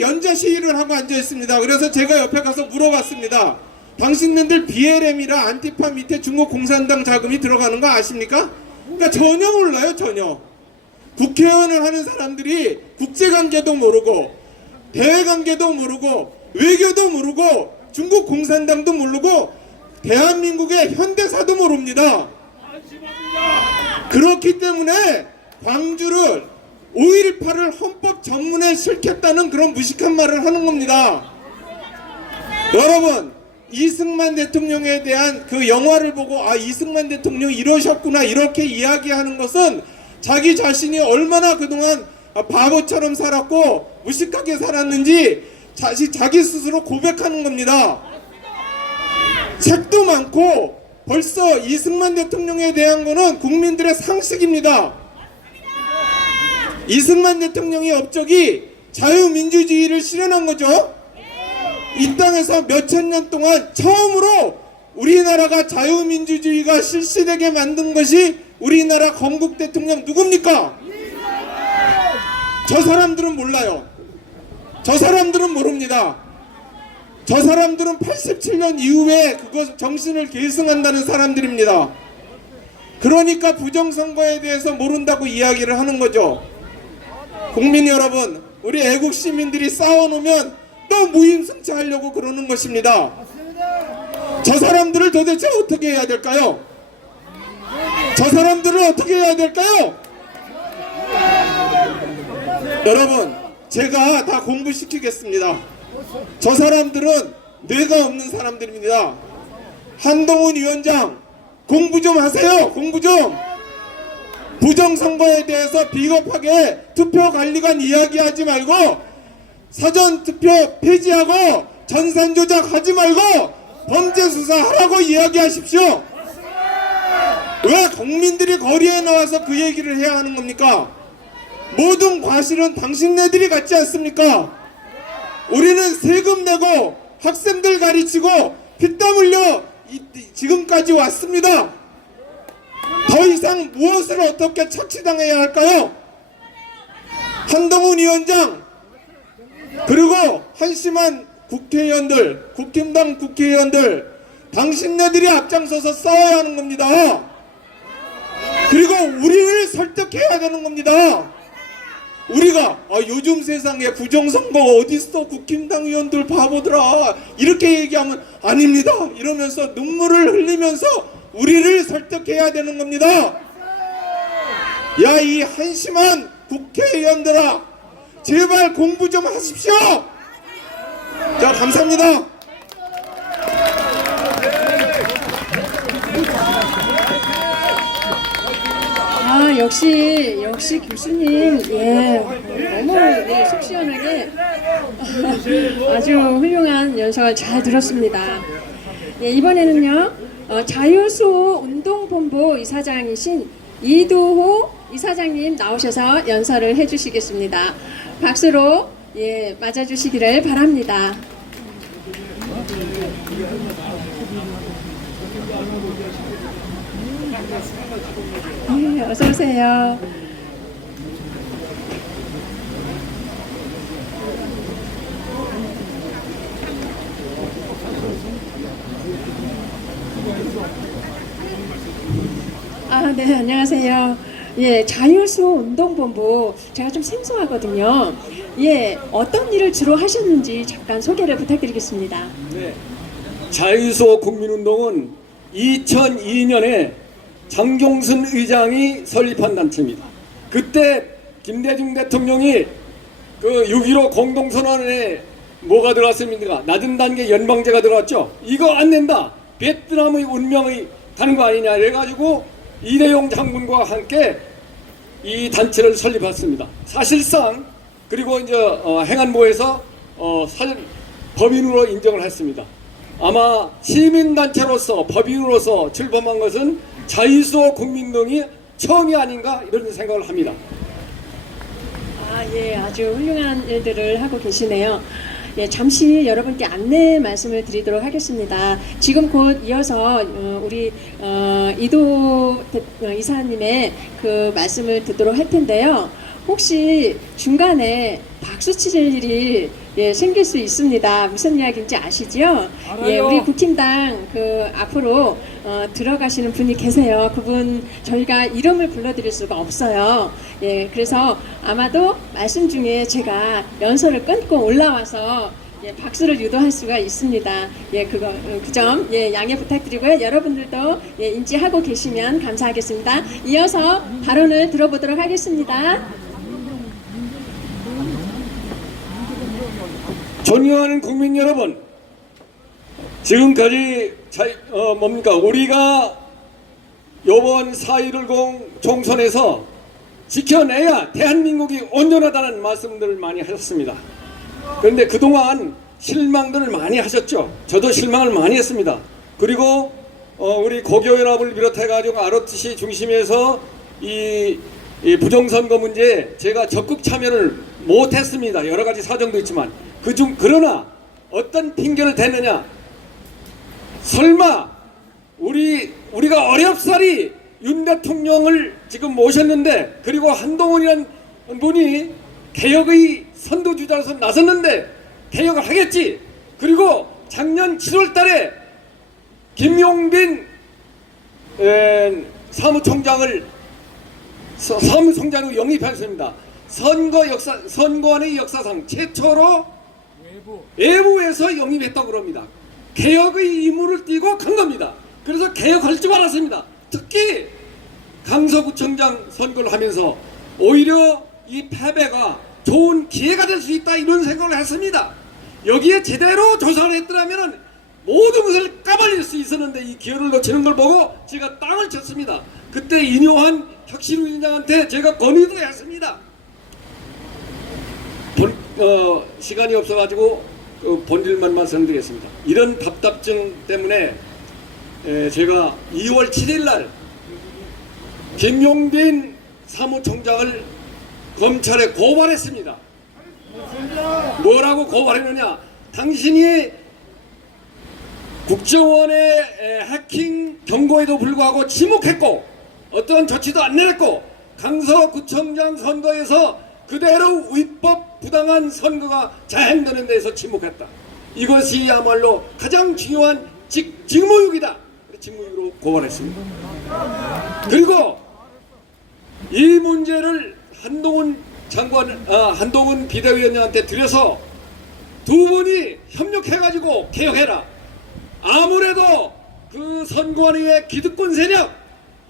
연좌 시위를 하고 앉아 있습니다. 그래서 제가 옆에 가서 물어봤습니다. 당신네들 BLM이라 안티파 밑에 중국 공산당 자금이 들어가는 거 아십니까? 그러니까 전혀 몰라요, 전혀. 국회의원을 하는 사람들이 국제관계도 모르고 대외관계도 모르고 외교도 모르고 중국 공산당도 모르고 대한민국의 현대사도 모릅니다. 그렇기 때문에 광주를 5.18을 헌법 전문에 실켰다는 그런 무식한 말을 하는 겁니다. 여러분, 이승만 대통령에 대한 그 영화를 보고 이승만 대통령이 이러셨구나 이렇게 이야기하는 것은 자기 자신이 얼마나 그동안 바보처럼 살았고 무식하게 살았는지 자기 스스로 고백하는 겁니다. 책도 많고 벌써 이승만 대통령에 대한 거는 국민들의 상식입니다. 이승만 대통령의 업적이 자유민주주의를 실현한 거죠. 이 땅에서 몇천 년 동안 처음으로 우리나라가 자유민주주의가 실시되게 만든 것이 우리나라 건국 대통령 누굽니까? 저 사람들은 몰라요. 저 사람들은 모릅니다. 저 사람들은 87년 이후에 그것 정신을 계승한다는 사람들입니다. 그러니까 부정선거에 대해서 모른다고 이야기를 하는 거죠. 국민 여러분, 우리 애국 시민들이 싸워놓으면 또 무임승차하려고 그러는 것입니다. 저 사람들을 도대체 어떻게 해야 될까요? 저 사람들을 어떻게 해야 될까요? 여러분, 제가 다 공부시키겠습니다. 저 사람들은 뇌가 없는 사람들입니다. 한동훈 위원장, 공부 좀 하세요. 공부 좀. 부정선거에 대해서 비겁하게 투표관리관 이야기하지 말고 사전투표 폐지하고 전산조작하지 말고 범죄수사하라고 이야기하십시오. 왜 국민들이 거리에 나와서 그 얘기를 해야 하는 겁니까? 모든 과실은 당신네들이 갖지 않습니까? 우리는 세금 내고 학생들 가르치고 피땀 흘려 지금까지 왔습니다. 더 이상 무엇을 어떻게 착취당해야 할까요? 한동훈 위원장, 그리고 한심한 국회의원들, 국힘당 국회의원들, 당신네들이 앞장서서 싸워야 하는 겁니다. 그리고 우리를 설득해야 되는 겁니다. 우리가 요즘 세상에 부정선거 어딨어, 국힘당 의원들 바보들아, 이렇게 얘기하면 아닙니다 이러면서 눈물을 흘리면서 우리를 설득해야 되는 겁니다. 야, 이 한심한 국회의원들아 제발 공부 좀 하십시오. 자, 감사합니다. 아, 역시 교수님, 예, 너무 속 시원하게 아주 훌륭한 연설 잘 들었습니다. 예, 이번에는요, 자유수호 운동본부 이사장이신 이도호 이사장님 나오셔서 연설을 해주시겠습니다. 박수로 예, 맞아주시기를 바랍니다. 네, 어서 오세요. 아, 네, 안녕하세요. 예, 자유수호 운동본부 제가 좀 생소하거든요. 예, 어떤 일을 주로 하셨는지 잠깐 소개를 부탁드리겠습니다. 네. 자유수호 국민운동은 2002년에 장종순 의장이 설립한 단체입니다. 그때 김대중 대통령이 그 6.15 공동선언에 뭐가 들어갔습니까? 낮은 단계 연방제가 들어갔죠. 이거 안 된다. 베트남의 운명이 가는 거 아니냐 이래가지고 이대용 장군과 함께 이 단체를 설립했습니다. 사실상 그리고 이제 행안부에서 법인으로 인정을 했습니다. 아마 시민단체로서 법인으로서 출범한 것은 자유수호 국민운동이 처음이 아닌가 이런 생각을 합니다. 아, 예, 아주 훌륭한 일들을 하고 계시네요. 예, 잠시 여러분께 안내 말씀을 드리도록 하겠습니다. 지금 곧 이어서 우리 이도 이사님의 그 말씀을 듣도록 할 텐데요. 혹시 중간에 박수 치실 일이 예, 생길 수 있습니다. 무슨 이야기인지 아시죠? 예, 우리 국힘당 그 앞으로 들어가시는 분이 계세요. 그분 저희가 이름을 불러드릴 수가 없어요. 예, 그래서 아마도 말씀 중에 제가 연설을 끊고 올라와서 예, 박수를 유도할 수가 있습니다. 예, 그 점 예, 양해 부탁드리고요. 여러분들도 예, 인지하고 계시면 감사하겠습니다. 이어서 발언을 들어보도록 하겠습니다. 존경하는 국민 여러분, 지금까지 우리가 이번 4.10 총선에서 지켜내야 대한민국이 온전하다는 말씀들을 많이 하셨습니다. 그런데 그동안 실망들을 많이 하셨죠. 저도 실망을 많이 했습니다. 그리고 우리 고교연합을 비롯해가지고 ROTC 중심에서 이 부정선거 문제에 제가 적극 참여를 못했습니다. 여러 가지 사정도 있지만 그러나 어떤 핑계를 대느냐? 설마 우리가 어렵사리 윤 대통령을 지금 모셨는데, 그리고 한동훈이라는 분이 개혁의 선두주자로서 나섰는데 개혁을 하겠지. 그리고 작년 7월 달에 김용빈 사무총장으로 영입했습니다. 선거안의 역사상 최초로 외부에서 영입했다고 그럽니다. 개혁의 임무를 띠고 간 겁니다. 그래서 개혁할 줄 알았습니다. 특히 강서구청장 선거를 하면서 오히려 이 패배가 좋은 기회가 될 수 있다 이런 생각을 했습니다. 여기에 제대로 조사를 했더라면 모든 것을 까발릴 수 있었는데 이 기회를 놓치는 걸 보고 제가 땅을 쳤습니다. 그때 인요한 혁신위원장한테 제가 건의도 했습니다. 시간이 없어가지고 본질만 말씀드리겠습니다. 이런 답답증 때문에 제가 2월 7일 날 김용빈 사무총장을 검찰에 고발했습니다. 뭐라고 고발했느냐? 당신이 국정원의 해킹 경고에도 불구하고 침묵했고 어떠한 조치도 안 내렸고 강서구청장 선거에서 그대로 위법 부당한 선거가 자행되는 데서 침묵했다. 이것이야말로 가장 중요한 직무유기다. 직무유기로 고발했습니다. 그리고 이 문제를 한동훈 비대위원장한테 드려서 두 분이 협력해가지고 개혁해라. 아무래도 그 선관위의 기득권 세력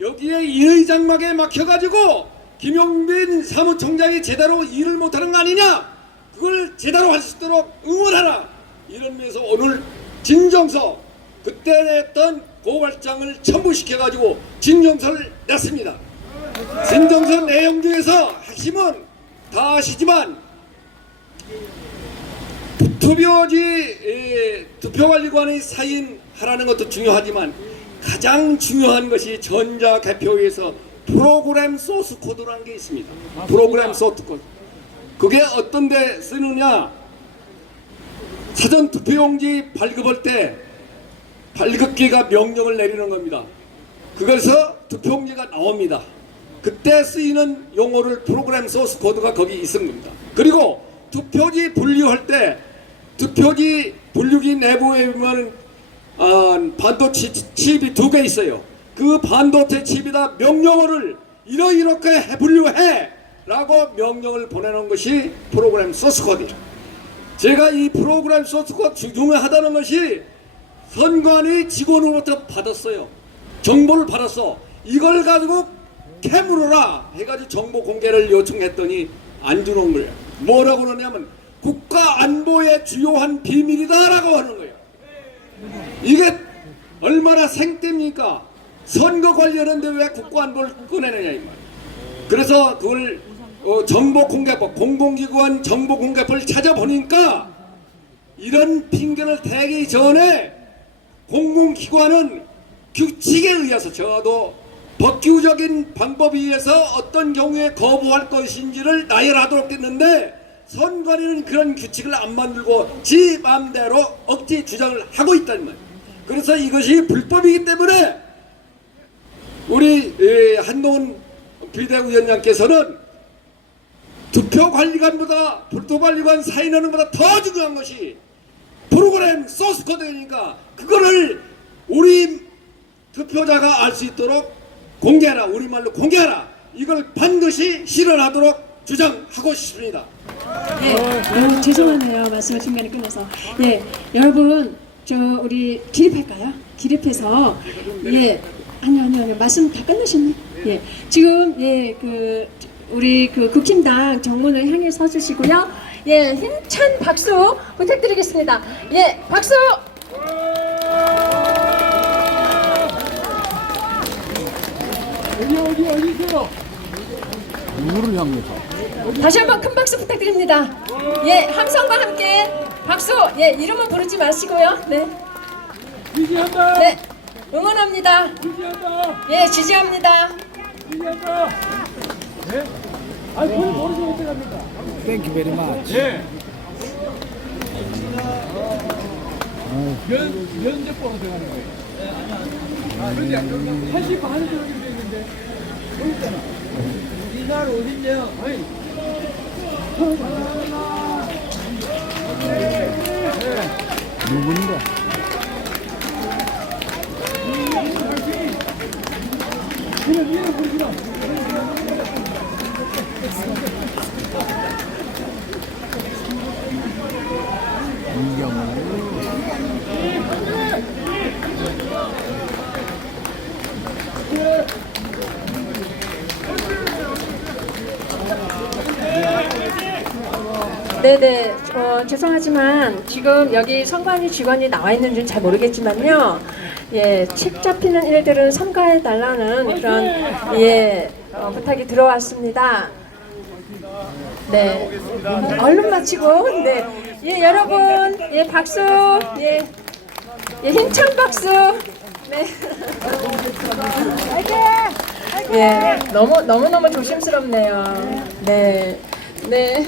여기에 인의 장막에 막혀가지고 김용민 사무총장이 제대로 일을 못하는 거 아니냐? 그걸 제대로 할 수 있도록 응원하라. 이런 면에서 오늘 진정서 그때 냈던 고발장을 첨부시켜가지고 진정서를 냈습니다. 진정서 내용 중에서 핵심은 다 아시지만 투표관리관의 사인하라는 것도 중요하지만 가장 중요한 것이 전자개표에서 프로그램 소스 코드라는 게 있습니다. 프로그램 소스 코드. 그게 어떤 데 쓰느냐? 사전 투표용지 발급할 때 발급기가 명령을 내리는 겁니다. 그래서 투표용지가 나옵니다. 그때 쓰이는 용어를 프로그램 소스 코드가 거기 있는 겁니다. 그리고 투표지 분류할 때 투표지 분류기 내부에 보면 반도체 칩이 2개 있어요. 그 반도체 칩에다 명령어를 이렇게 분류해 라고 명령을 보내는 것이 프로그램 소스 코드입니다. 제가 이 프로그램 소스 코드 중요하다는 것이 선관위 직원으로부터 받았어요. 정보를 받았어. 이걸 가지고 캐물어라 해가지고 정보 공개를 요청했더니 안 주는 거예요. 뭐라고 그러냐면 국가 안보의 주요한 비밀이다 라고 하는 거예요. 이게 얼마나 생떼입니까? 선거 관련한데 왜 국가 안보를 꺼내느냐 이 말. 그래서 그걸 정보공개법, 공공기관 정보공개법을 찾아보니까 이런 핑계를 대기 전에 공공기관은 규칙에 의해서 저도 법규적인 방법에 의해서 어떤 경우에 거부할 것인지를 나열하도록 했는데 선관위는 그런 규칙을 안 만들고 지 마음대로 억지 주장을 하고 있다는 말이에요. 그래서 이것이 불법이기 때문에 우리 한동훈 비대위원장께서는 투표관리관보다 투표관리관 사인하는 것보다 더 중요한 것이 프로그램 소스 코드니까 그거를 우리 투표자가 알 수 있도록 공개하라. 우리말로 공개하라. 이걸 반드시 실현하도록 주장하고 싶습니다. 네, 죄송하네요. 말씀을 중간에 끊어서. 예, 여러분, 우리 기립할까요? 기립해서, 예, 아니요, 말씀 다 끝나셨네. 예, 지금, 우리 국힘당 정문을 향해 서주시고요. 예, 힘찬 박수 부탁드리겠습니다. 예, 박수! 어디세요? 누구를 향해서? 다시 한번 큰 박수 부탁드립니다. 예, 함성과 함께 박수. 예, 이름은 부르지 마시고요. 네. 지지한다. 네, 응원합니다. 지지한다. 예, 지지합니다. 지지한다. 네? 아니, 돈 모르시면 어떡합니까? Thank you very much. 예. 면제법으로 들어가는 거예요. 그런데 80 반을 들어가게 돼 있는데 여기 있잖아. 이 사람 어딨냐? 아니. 누군가? 그래, 보시라. 네네, 죄송하지만 지금 여기 선관위 직원이 나와 있는지는 잘 모르겠지만요. 예, 책 잡히는 일들은 삼가해 달라는 그런 부탁이 들어왔습니다. 네, 얼른 마치고, 네, 예, 여러분, 예, 박수, 예, 힘찬 박수, 네. 예, 너무 조심스럽네요. 네. 네.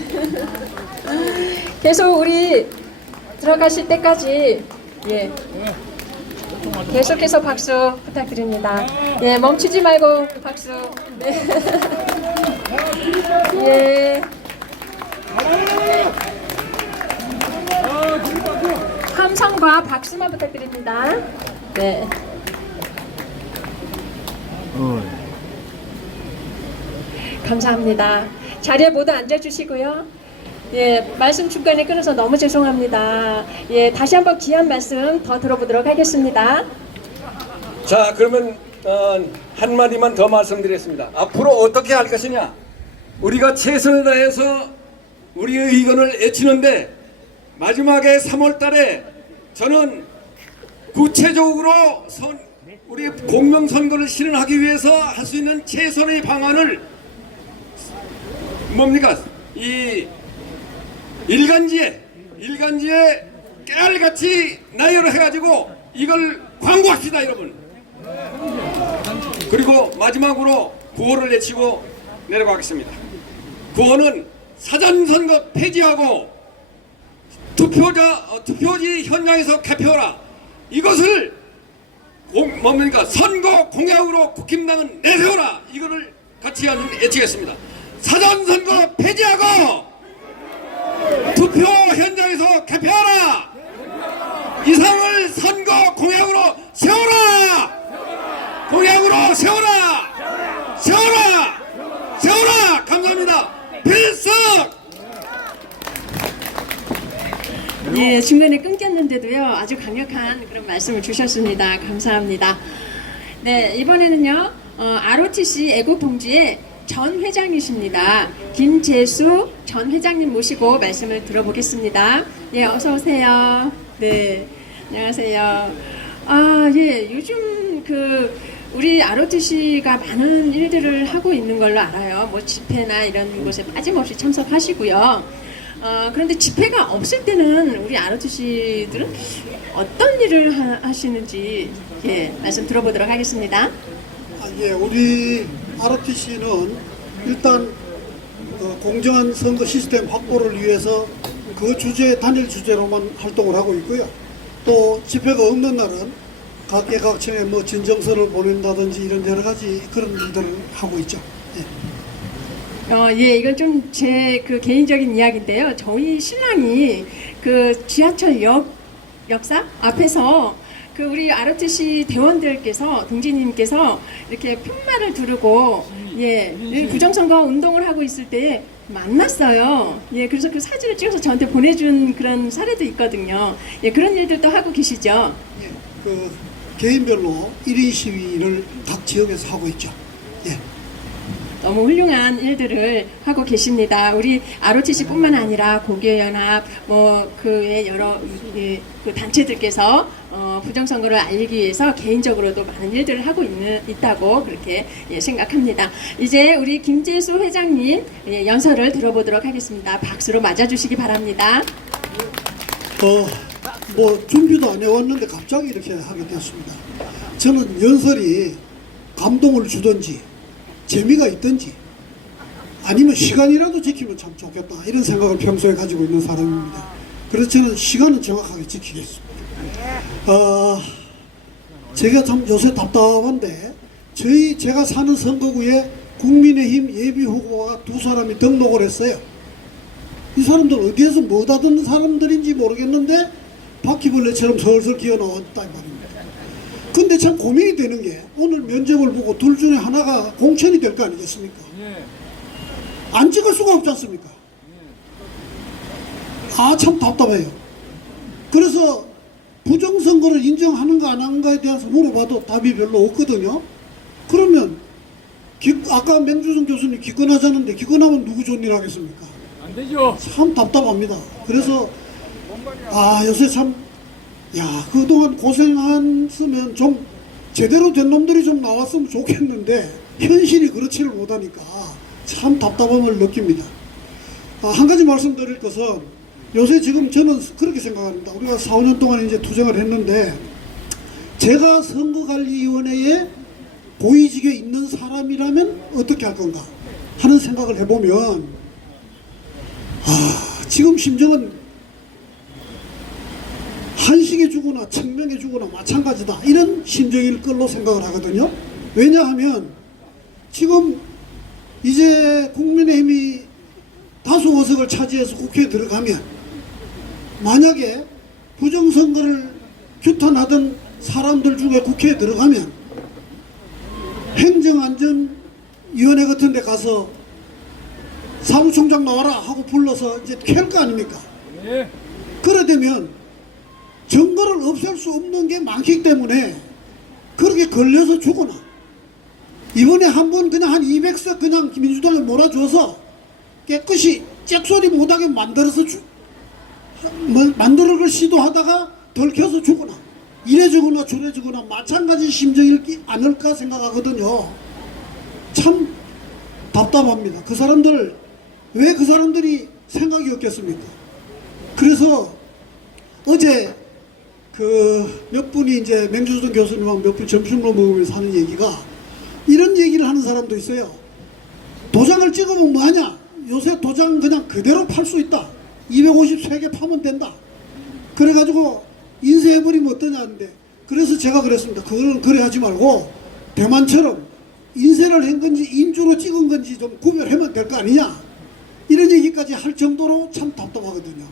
계속 우리 들어가실 때까지 계속해서 박수 부탁드립니다. 예, 멈추지 말고 박수. 네. 예. 함성과 박수만 부탁드립니다. 네. 감사합니다. 자리에 모두 앉아주시고요. 예, 말씀 중간에 끊어서 너무 죄송합니다. 예, 다시 한번 귀한 말씀 더 들어보도록 하겠습니다. 자, 그러면 한마디만 더 말씀드리겠습니다. 앞으로 어떻게 할 것이냐? 우리가 최선을 다해서 우리의 의견을 외치는데 마지막에 3월 달에 저는 구체적으로 우리 공명선거를 실현하기 위해서 할 수 있는 최선의 방안을 뭡니까? 이 일간지에 깨알같이 나열을 해가지고 이걸 광고합시다, 여러분. 그리고 마지막으로 구호를 외치고 내려가겠습니다. 구호는 사전선거 폐지하고 투표지 현장에서 개표하라. 이것을 뭡니까? 선거 공약으로 국힘당은 내세워라. 이거를 같이 외치겠습니다. 사전선거 폐지하고 투표 현장에서 개표하라. 이상을 선거 공약으로 세워라. 공약으로 세워라. 세워라. 감사합니다. 필승. 예, 중간에 끊겼는데도요, 아주 강력한 그런 말씀을 주셨습니다. 감사합니다. 네, 이번에는요, ROTC 애국동지의 전 회장이십니다. 김재수 전 회장님 모시고 말씀을 들어보겠습니다. 예, 어서 오세요. 네, 안녕하세요. 예, 요즘 우리 ROTC가 많은 일들을 하고 있는 걸로 알아요. 뭐 집회나 이런 곳에 빠짐없이 참석하시고요. 그런데 집회가 없을 때는 우리 ROTC들은 어떤 일을 하시는지 예, 말씀 들어보도록 하겠습니다. 예, 우리 ROTC는 일단 공정한 선거 시스템 확보를 위해서 그 주제 단일 주제로만 활동을 하고 있고요. 또 집회가 없는 날은 각계각층에 뭐 진정서를 보낸다든지 이런 여러 가지 그런 일들을 하고 있죠. 예. 예, 이건 좀 제 개인적인 이야기인데요. 저희 신랑이 지하철 역사 앞에서 우리 ROTC 대원들께서 동지님께서 이렇게 푯말을 두르고 예, 부정선거 운동을 하고 있을 때 만났어요. 예, 그래서 그 사진을 찍어서 저한테 보내준 그런 사례도 있거든요. 예, 그런 일들도 하고 계시죠. 예, 개인별로 1인 시위를 각 지역에서 하고 있죠. 예. 너무 훌륭한 일들을 하고 계십니다. 우리 ROTC뿐만 아니라 고교연합 그의 여러 단체들께서 부정선거를 알리기 위해서 개인적으로도 많은 일들을 하고 있다고 그렇게 생각합니다. 이제 우리 김재수 회장님 연설을 들어보도록 하겠습니다. 박수로 맞아주시기 바랍니다. 준비도 안 해왔는데 갑자기 이렇게 하게 되었습니다. 저는 연설이 감동을 주든지 재미가 있든지 아니면 시간이라도 지키면 참 좋겠다 이런 생각을 평소에 가지고 있는 사람입니다. 그래서 저는 시간은 정확하게 지키겠습니다. 제가 참 요새 답답한데 제가 사는 선거구에 국민의힘 예비 후보가 2사람이 등록을 했어요. 이 사람들 어디에서 뭐 하던 사람들인지 모르겠는데 바퀴벌레처럼 설설 기어 나왔다 이 말입니다. 근데 참 고민이 되는 게 오늘 면접을 보고 둘 중에 하나가 공천이 될 거 아니겠습니까? 안 찍을 수가 없지 않습니까? 참 답답해요. 그래서 부정선거를 인정하는가 안 하는가에 대해서 물어봐도 답이 별로 없거든요. 그러면 아까 맹주성 교수님 기권하자는데 기권하면 누구 좋은 일 하겠습니까? 안 되죠. 참 답답합니다. 그래서 요새 참 그동안 고생했으면 좀 제대로 된 놈들이 좀 나왔으면 좋겠는데 현실이 그렇지를 못하니까 참 답답함을 느낍니다. 한 가지 말씀드릴 것은 요새 지금 저는 그렇게 생각합니다. 우리가 4, 5년 동안 이제 투쟁을 했는데 제가 선거관리위원회에 고위직에 있는 사람이라면 어떻게 할 건가 하는 생각을 해보면 지금 심정은 한식에 주거나 청명에 주거나 마찬가지다 이런 심정일 걸로 생각을 하거든요. 왜냐하면 지금 이제 국민의힘이 다수 의석을 차지해서 국회에 들어가면 만약에 부정선거를 규탄하던 사람들 중에 국회에 들어가면 행정안전위원회 같은 데 가서 사무총장 나와라 하고 불러서 이제 캘 거 아닙니까? 그래 되면 증거를 없앨 수 없는 게 많기 때문에 그렇게 걸려서 죽거나 이번에 한번 그냥 한 200석 그냥 민주당에 몰아줘서 깨끗이 잭소리 못하게 만들어서 만들어 걸 시도하다가 덜켜서 죽거나 이래 죽거나 저래 죽거나 마찬가지 심정이지 않을까 생각하거든요. 참 답답합니다. 그 사람들 왜 그 사람들이 생각이 없겠습니까? 그래서 어제 그 몇 분이 이제 맹주선 교수님하고 몇 분 점심을 먹으면서 하는 얘기가 이런 얘기를 하는 사람도 있어요. 도장을 찍으면 뭐하냐? 요새 도장 그냥 그대로 팔 수 있다. 253개 파면 된다. 그래가지고 인쇄해버리면 어떠냐는데, 그래서 제가 그랬습니다. 그거는 그래 하지 말고 대만처럼 인쇄를 한 건지 인주로 찍은 건지 좀 구별하면 될 거 아니냐, 이런 얘기까지 할 정도로 참 답답하거든요.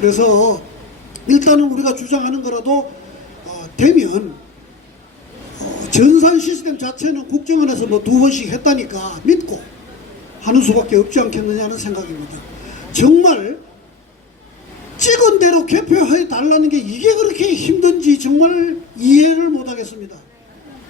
그래서 일단은 우리가 주장하는 거라도 되면 전산 시스템 자체는 국정원에서 뭐 2번씩 했다니까 믿고 하는 수밖에 없지 않겠느냐는 생각입니다. 정말 찍은 대로 개표해 달라는 게 이게 그렇게 힘든지 정말 이해를 못하겠습니다.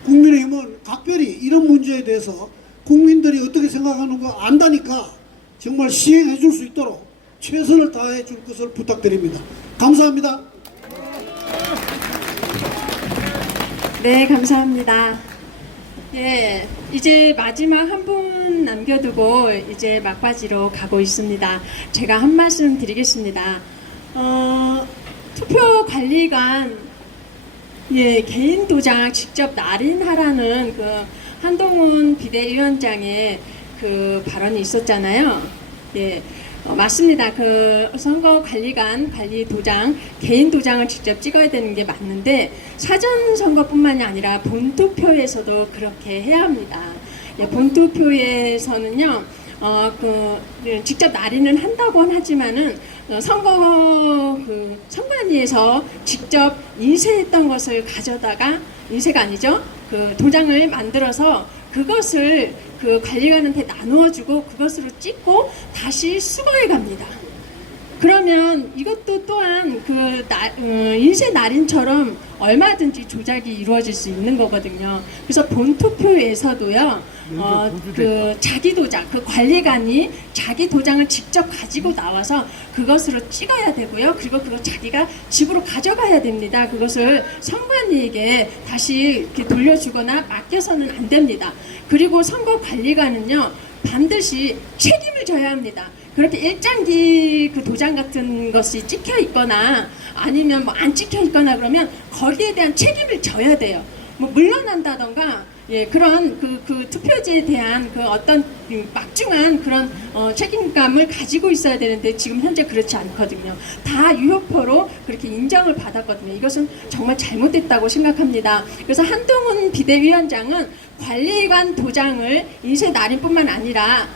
국민의힘은 각별히 이런 문제에 대해서 국민들이 어떻게 생각하는 거 안다니까 정말 시행해 줄 수 있도록 최선을 다해 줄 것을 부탁드립니다. 감사합니다. 네, 감사합니다. 예, 이제 마지막 한 분 남겨두고 이제 막바지로 가고 있습니다. 제가 한 말씀 드리겠습니다. 투표관리관 개인 도장 직접 날인하라는 그 한동훈 비대위원장의 그 발언이 있었잖아요. 예. 맞습니다. 그 선거관리관 관리 도장, 개인 도장을 직접 찍어야 되는 게 맞는데 사전 선거뿐만이 아니라 본투표에서도 그렇게 해야 합니다. 예, 본투표에서는요, 직접 날인은 한다고는 하지만은 선관위에서 직접 인쇄했던 것을 가져다가, 인쇄가 아니죠, 그 도장을 만들어서 그것을 그 관리관한테 나누어주고 그것으로 찍고 다시 수거해 갑니다. 그러면 이것도 또한 인쇄 날인처럼 얼마든지 조작이 이루어질 수 있는 거거든요. 그래서 본투표에서도요, 그 자기 도장, 그 관리관이 자기 도장을 직접 가지고 나와서 그것으로 찍어야 되고요. 그리고 그거 자기가 집으로 가져가야 됩니다. 그것을 선관위에게 다시 이렇게 돌려주거나 맡겨서는 안 됩니다. 그리고 선거관리관은요, 반드시 책임을 져야 합니다. 그렇게 일장기 그 도장 같은 것이 찍혀 있거나 아니면 뭐 안 찍혀 있거나 그러면 거기에 대한 책임을 져야 돼요. 뭐 물러난다던가, 예, 그런 그 투표지에 대한 그 어떤 막중한 그런 책임감을 가지고 있어야 되는데 지금 현재 그렇지 않거든요. 다 유효표로 그렇게 인정을 받았거든요. 이것은 정말 잘못됐다고 생각합니다. 그래서 한동훈 비대위원장은 관리관 도장을 인쇄 날인뿐만 아니라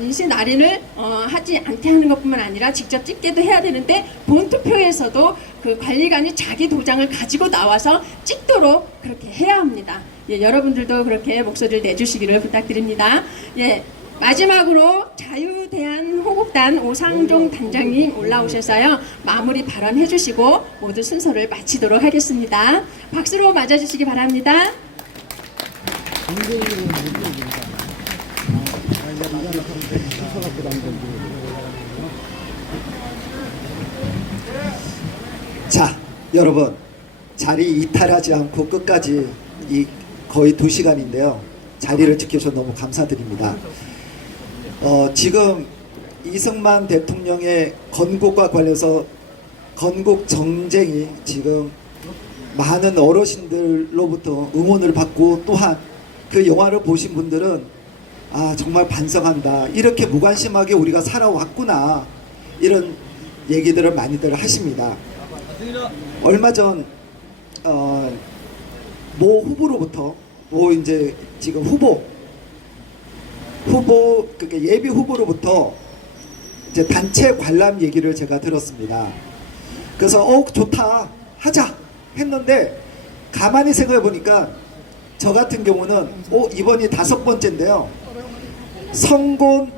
인쇄 날인을 하지 않게 하는 것뿐만 아니라 직접 찍게도 해야 되는데 본투표에서도 그 관리관이 자기 도장을 가지고 나와서 찍도록 그렇게 해야 합니다. 예, 여러분들도 그렇게 목소리를 내주시기를 부탁드립니다. 예, 마지막으로 자유대한호국단 오상종 단장님 올라오셔서요, 마무리 발언해 주시고 모두 순서를 마치도록 하겠습니다. 박수로 맞아주시기 바랍니다. 자, 여러분, 자리 이탈하지 않고 끝까지 거의 2시간인데요. 자리를 지켜주셔서 너무 감사드립니다. 지금 이승만 대통령의 건국과 관련해서 건국 정쟁이 지금 많은 어르신들로부터 응원을 받고, 또한 그 영화를 보신 분들은 정말 반성한다, 이렇게 무관심하게 우리가 살아왔구나, 이런 얘기들을 많이들 하십니다. 얼마 전 모 후보로부터, 이제 지금 그러니까 예비 후보로부터 이제 단체 관람 얘기를 제가 들었습니다. 그래서 좋다, 하자 했는데 가만히 생각해 보니까 저 같은 경우는 이번이 5번째인데요.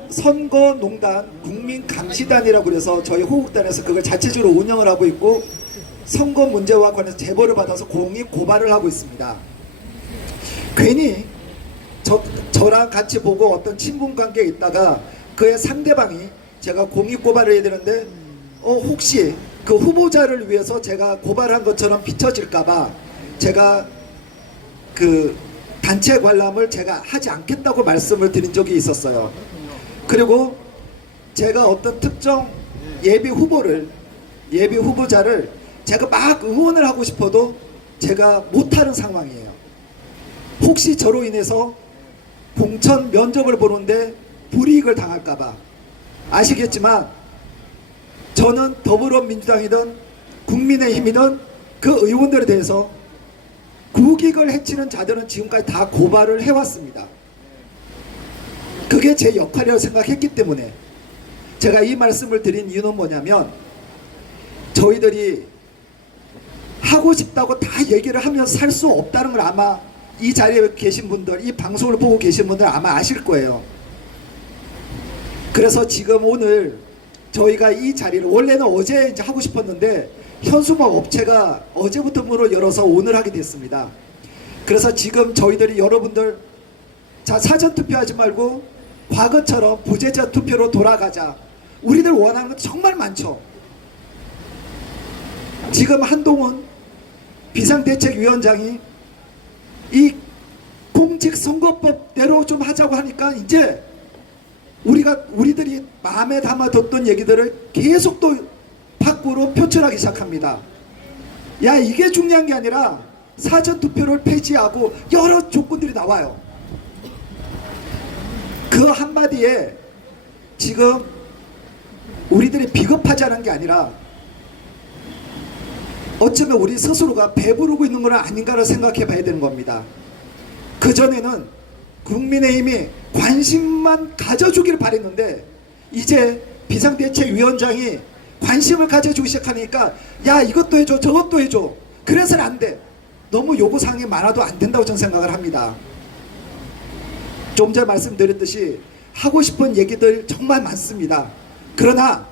선거농단 국민감시단이라고 그래서 저희 호국단에서 그걸 자체적으로 운영을 하고 있고, 선거 문제와 관해서 제보를 받아서 공익 고발을 하고 있습니다. 괜히 저랑 같이 보고 어떤 친분 관계에 있다가 그의 상대방이 제가 공익 고발을 해야 되는데 혹시 그 후보자를 위해서 제가 고발한 것처럼 비춰질까봐 제가 그 단체 관람을 제가 하지 않겠다고 말씀을 드린 적이 있었어요. 그리고 제가 어떤 특정 예비 후보자를 제가 막 응원을 하고 싶어도 제가 못하는 상황이에요. 혹시 저로 인해서 공천 면접을 보는데 불이익을 당할까봐. 아시겠지만 저는 더불어민주당이든 국민의힘이든 그 의원들에 대해서 국익을 해치는 자들은 지금까지 다 고발을 해왔습니다. 그게 제 역할이라고 생각했기 때문에 제가 이 말씀을 드린 이유는 뭐냐면, 저희들이 하고 싶다고 다 얘기를 하면 살 수 없다는 걸 아마 이 자리에 계신 분들, 이 방송을 보고 계신 분들 아마 아실 거예요. 그래서 지금 오늘 저희가 이 자리를 원래는 어제 이제 하고 싶었는데 현수막 업체가 어제부터 문을 열어서 오늘 하게 됐습니다. 그래서 지금 저희들이 여러분들 자, 사전 투표하지 말고 과거처럼 부재자 투표로 돌아가자. 우리들 원하는 건 정말 많죠. 지금 한동훈 비상대책위원장이 이 공직선거법대로 좀 하자고 하니까 이제 우리들이 마음에 담아뒀던 얘기들을 계속 또 밖으로 표출하기 시작합니다. 야, 이게 중요한 게 아니라 사전투표를 폐지하고 여러 조건들이 나와요. 그 한마디에 지금 우리들이 비겁하지 게 아니라 어쩌면 우리 스스로가 배부르고 있는 건 아닌가를 생각해 봐야 되는 겁니다. 그전에는 국민의힘이 관심만 가져주기를 바랬는데 이제 비상대책위원장이 관심을 가져주기 시작하니까 야, 이것도 해줘 저것도 해줘. 그래서는 안 돼. 너무 요구사항이 많아도 안 된다고 저는 생각을 합니다. 좀 전에 말씀드렸듯이 하고 싶은 얘기들 정말 많습니다. 그러나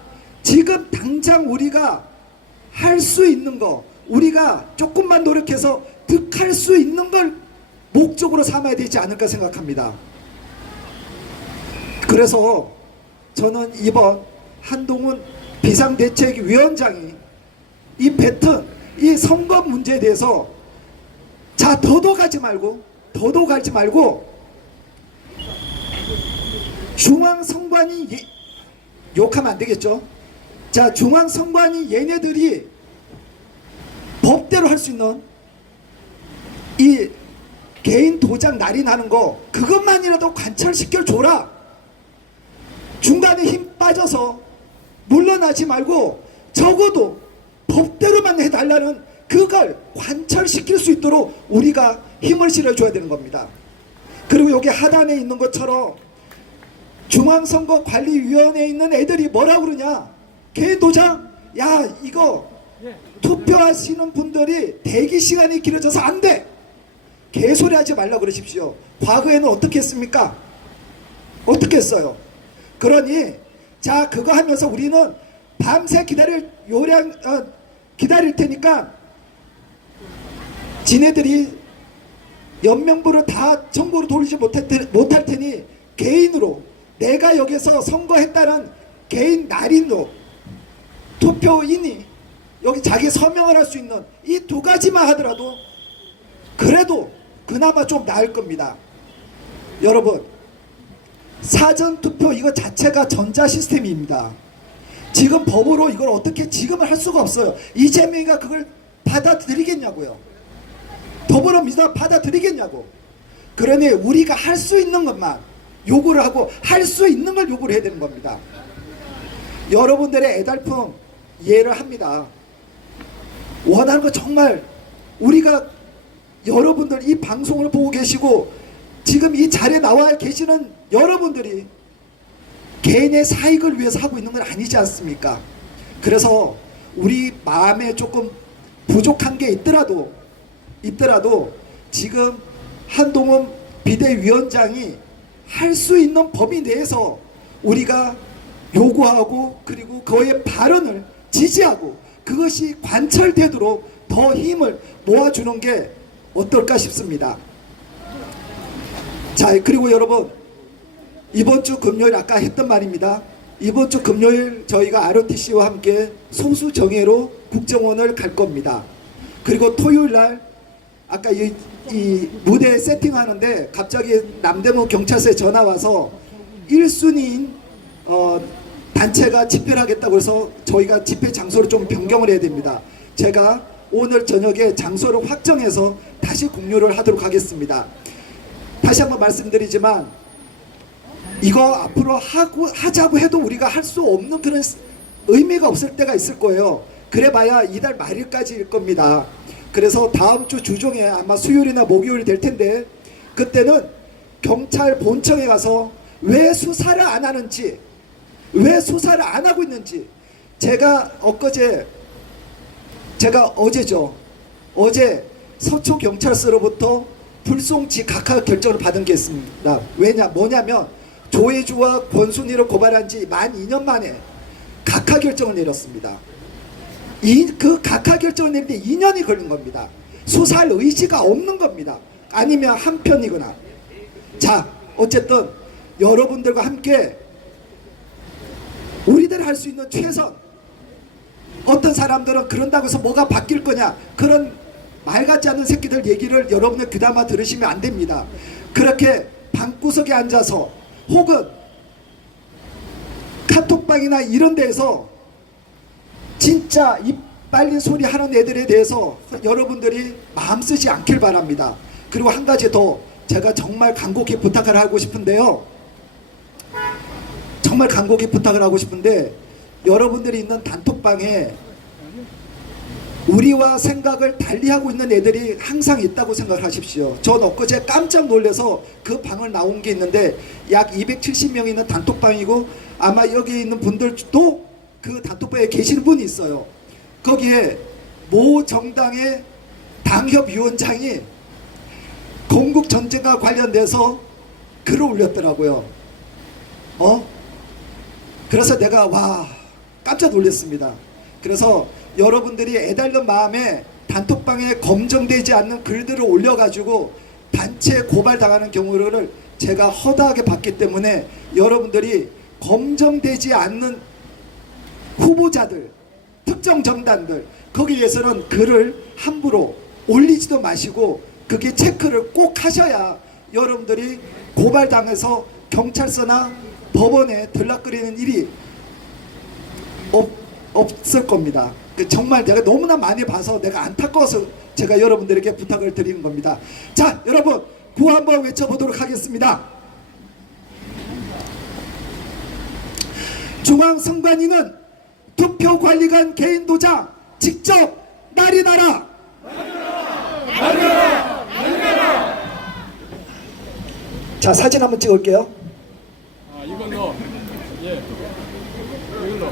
지금 당장 우리가 할 수 있는 거, 우리가 조금만 노력해서 득할 수 있는 걸 목적으로 삼아야 되지 않을까 생각합니다. 그래서 저는 이번 한동훈 비상대책위원장이 이 뱉은 이 선거 문제에 대해서 자, 더도가지 말고 중앙선관위 욕하면 안 되겠죠. 자, 중앙선관위 얘네들이 법대로 할 수 있는 이 개인 도장 날인하는 거 그것만이라도 관철시켜 줘라. 중간에 힘 빠져서 물러나지 말고 적어도 법대로만 해달라는 그걸 관철시킬 수 있도록 우리가 힘을 실어줘야 되는 겁니다. 그리고 여기 하단에 있는 것처럼 중앙선거관리위원회에 있는 애들이 뭐라 그러냐, 개인 도장, 야, 이거 투표하시는 분들이 대기 시간이 길어져서 안 돼. 개소리 하지 말라 그러십시오. 과거에는 어떻게 했습니까? 어떻게 했어요? 그러니 자, 그거 하면서 우리는 밤새 기다릴 테니까 지네들이 연명부를 다 정보로 돌리지 못할 테니 개인으로 내가 여기서 선거했다는 개인 날인으로 투표인이 여기 자기 서명을 할 수 있는 이 두 가지만 하더라도 그래도 그나마 좀 나을 겁니다. 여러분, 사전투표 이거 자체가 전자시스템입니다. 지금 법으로 이걸 어떻게 지금은 할 수가 없어요. 이재명이가 그걸 받아들이겠냐고요. 더불어민주당 받아들이겠냐고. 그러니 우리가 할 수 있는 것만 요구를 하고 할 수 있는 걸 요구를 해야 되는 겁니다. 여러분들의 애달픔 이해를 합니다. 원하는 거 정말 우리가 여러분들 이 방송을 보고 계시고 지금 이 자리에 나와 계시는 여러분들이 개인의 사익을 위해서 하고 있는 건 아니지 않습니까? 그래서 우리 마음에 조금 부족한 게 있더라도 지금 한동훈 비대위원장이 할 수 있는 범위 내에서 우리가 요구하고 그리고 그의 발언을 지지하고 그것이 관철되도록 더 힘을 모아주는 게 어떨까 싶습니다. 자, 그리고 여러분, 이번 주 금요일 아까 했던 말입니다. 이번 주 금요일 저희가 ROTC와 함께 소수정예로 국정원을 갈 겁니다. 그리고 토요일 날 아까 이 무대 세팅하는데 갑자기 남대문 경찰서에 전화 와서 1순위인 단체가 집회를 하겠다고 해서 저희가 집회 장소를 좀 변경을 해야 됩니다. 제가 오늘 저녁에 장소를 확정해서 다시 공유를 하도록 하겠습니다. 다시 한번 말씀드리지만 이거 앞으로 하자고 해도 우리가 할 수 없는 그런 의미가 없을 때가 있을 거예요. 그래봐야 이달 말일까지일 겁니다. 그래서 다음 주 주중에 아마 수요일이나 목요일이 될 텐데 그때는 경찰 본청에 가서 왜 수사를 안 하는지, 왜 수사를 안 하고 있는지, 제가 어제 서초경찰서로부터 불송치 각하 결정을 받은 게 있습니다. 뭐냐면 조혜주와 권순희를 고발한 지 만 2년 만에 각하 결정을 내렸습니다. 그 각하 결정을 내리는데 2년이 걸린 겁니다. 수사할 의지가 없는 겁니다. 아니면 한편이거나. 자, 어쨌든 여러분들과 함께 우리들 할 수 있는 최선, 어떤 사람들은 그런다고 해서 뭐가 바뀔 거냐, 그런 말 같지 않은 새끼들 얘기를 여러분들 귀담아 들으시면 안 됩니다. 그렇게 방구석에 앉아서 혹은 카톡방이나 이런 데에서 진짜 입 빨린 소리 하는 애들에 대해서 여러분들이 마음 쓰지 않길 바랍니다. 그리고 한 가지 더 제가 정말 간곡히 부탁을 하고 싶은데요. 정말 간곡히 부탁을 하고 싶은데 여러분들이 있는 단톡방에 우리와 생각을 달리하고 있는 애들이 항상 있다고 생각하십시오. 전 엊그제 깜짝 놀라서 그 방을 나온 게 있는데 약 270명이 있는 단톡방이고 아마 여기 있는 분들도 그 단톡방에 계시는 분이 있어요. 거기에 모 정당의 당협위원장이 건국전쟁과 관련돼서 글을 올렸더라고요. 그래서 내가 깜짝 놀랐습니다. 그래서 여러분들이 애달는 마음에 단톡방에 검증되지 않는 글들을 올려가지고 단체 고발당하는 경우를 제가 허다하게 봤기 때문에 여러분들이 검증되지 않는 후보자들, 특정 정당들 거기에서는 글을 함부로 올리지도 마시고 그게 체크를 꼭 하셔야 여러분들이 고발당해서 경찰서나 법원에 들락거리는 일이 없을 겁니다. 정말 내가 너무나 많이 봐서 내가 안타까워서 제가 여러분들에게 부탁을 드리는 겁니다. 자, 여러분 구호 한번 외쳐보도록 하겠습니다. 중앙선관위는 투표관리관 개인 도장 직접 날인하라. 자, 사진 한번 찍을게요. 이건 너. 예. 이건 너.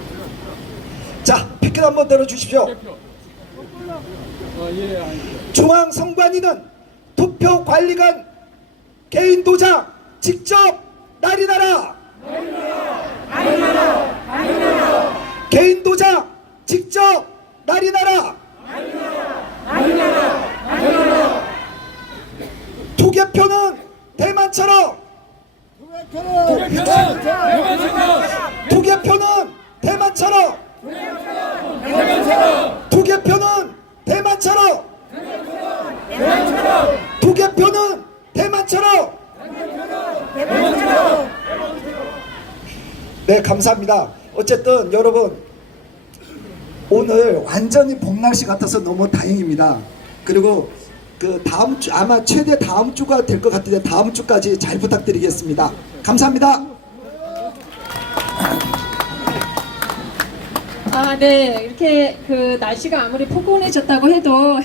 자, 피켓 한번 들어주십시오. 예, 알겠습니다. 중앙선관위는 투표관리관 개인 도장 직접 날인하라. 개인 도장 직접 날인하라. 투개표는 대만처럼. 투개표는 대만처럼. 투개표는 대만처럼. 투개표는 대만처럼. 네, 감사합니다. 어쨌든 여러분 오늘 완전히 봄날씨 같아서 너무 다행입니다. 그리고 그 다음 주 아마 최대 다음 주가 될 것 같은데 다음 주까지 잘 부탁드리겠습니다. 감사합니다. 네, 이렇게 그 날씨가 아무리 포근해졌다고 해도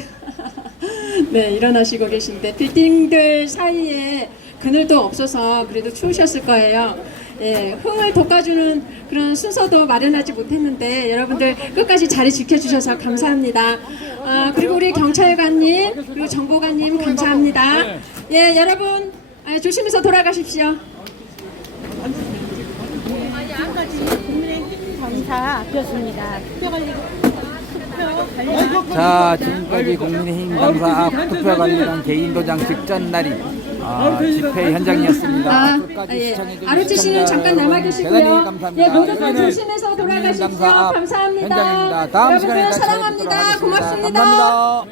네, 일어나시고 계신데 빌딩들 사이에 그늘도 없어서 그래도 추우셨을 거예요. 예, 흥을 돋궈주는 그런 순서도 마련하지 못했는데 여러분들 끝까지 자리 지켜주셔서 감사합니다. 그리고 우리 경찰관님 그리고 정보관님 감사합니다. 예, 여러분 조심해서 돌아가십시오. 자, 지금까지 국민의힘 당사 앞 투표관리관 개인도장 직전 날인 집회 현장이었습니다. 예. 아르치 씨는 잠깐 남아 계시고요. 대단히 감사합니다. 예, 모두 다 저희는 조심해서 돌아가십시오. 감사 감사합니다. 현장입니다. 다음 시간에 여러분들 다시 사랑합니다. 뵙도록 하겠습니다. 고맙습니다. 감사합니다.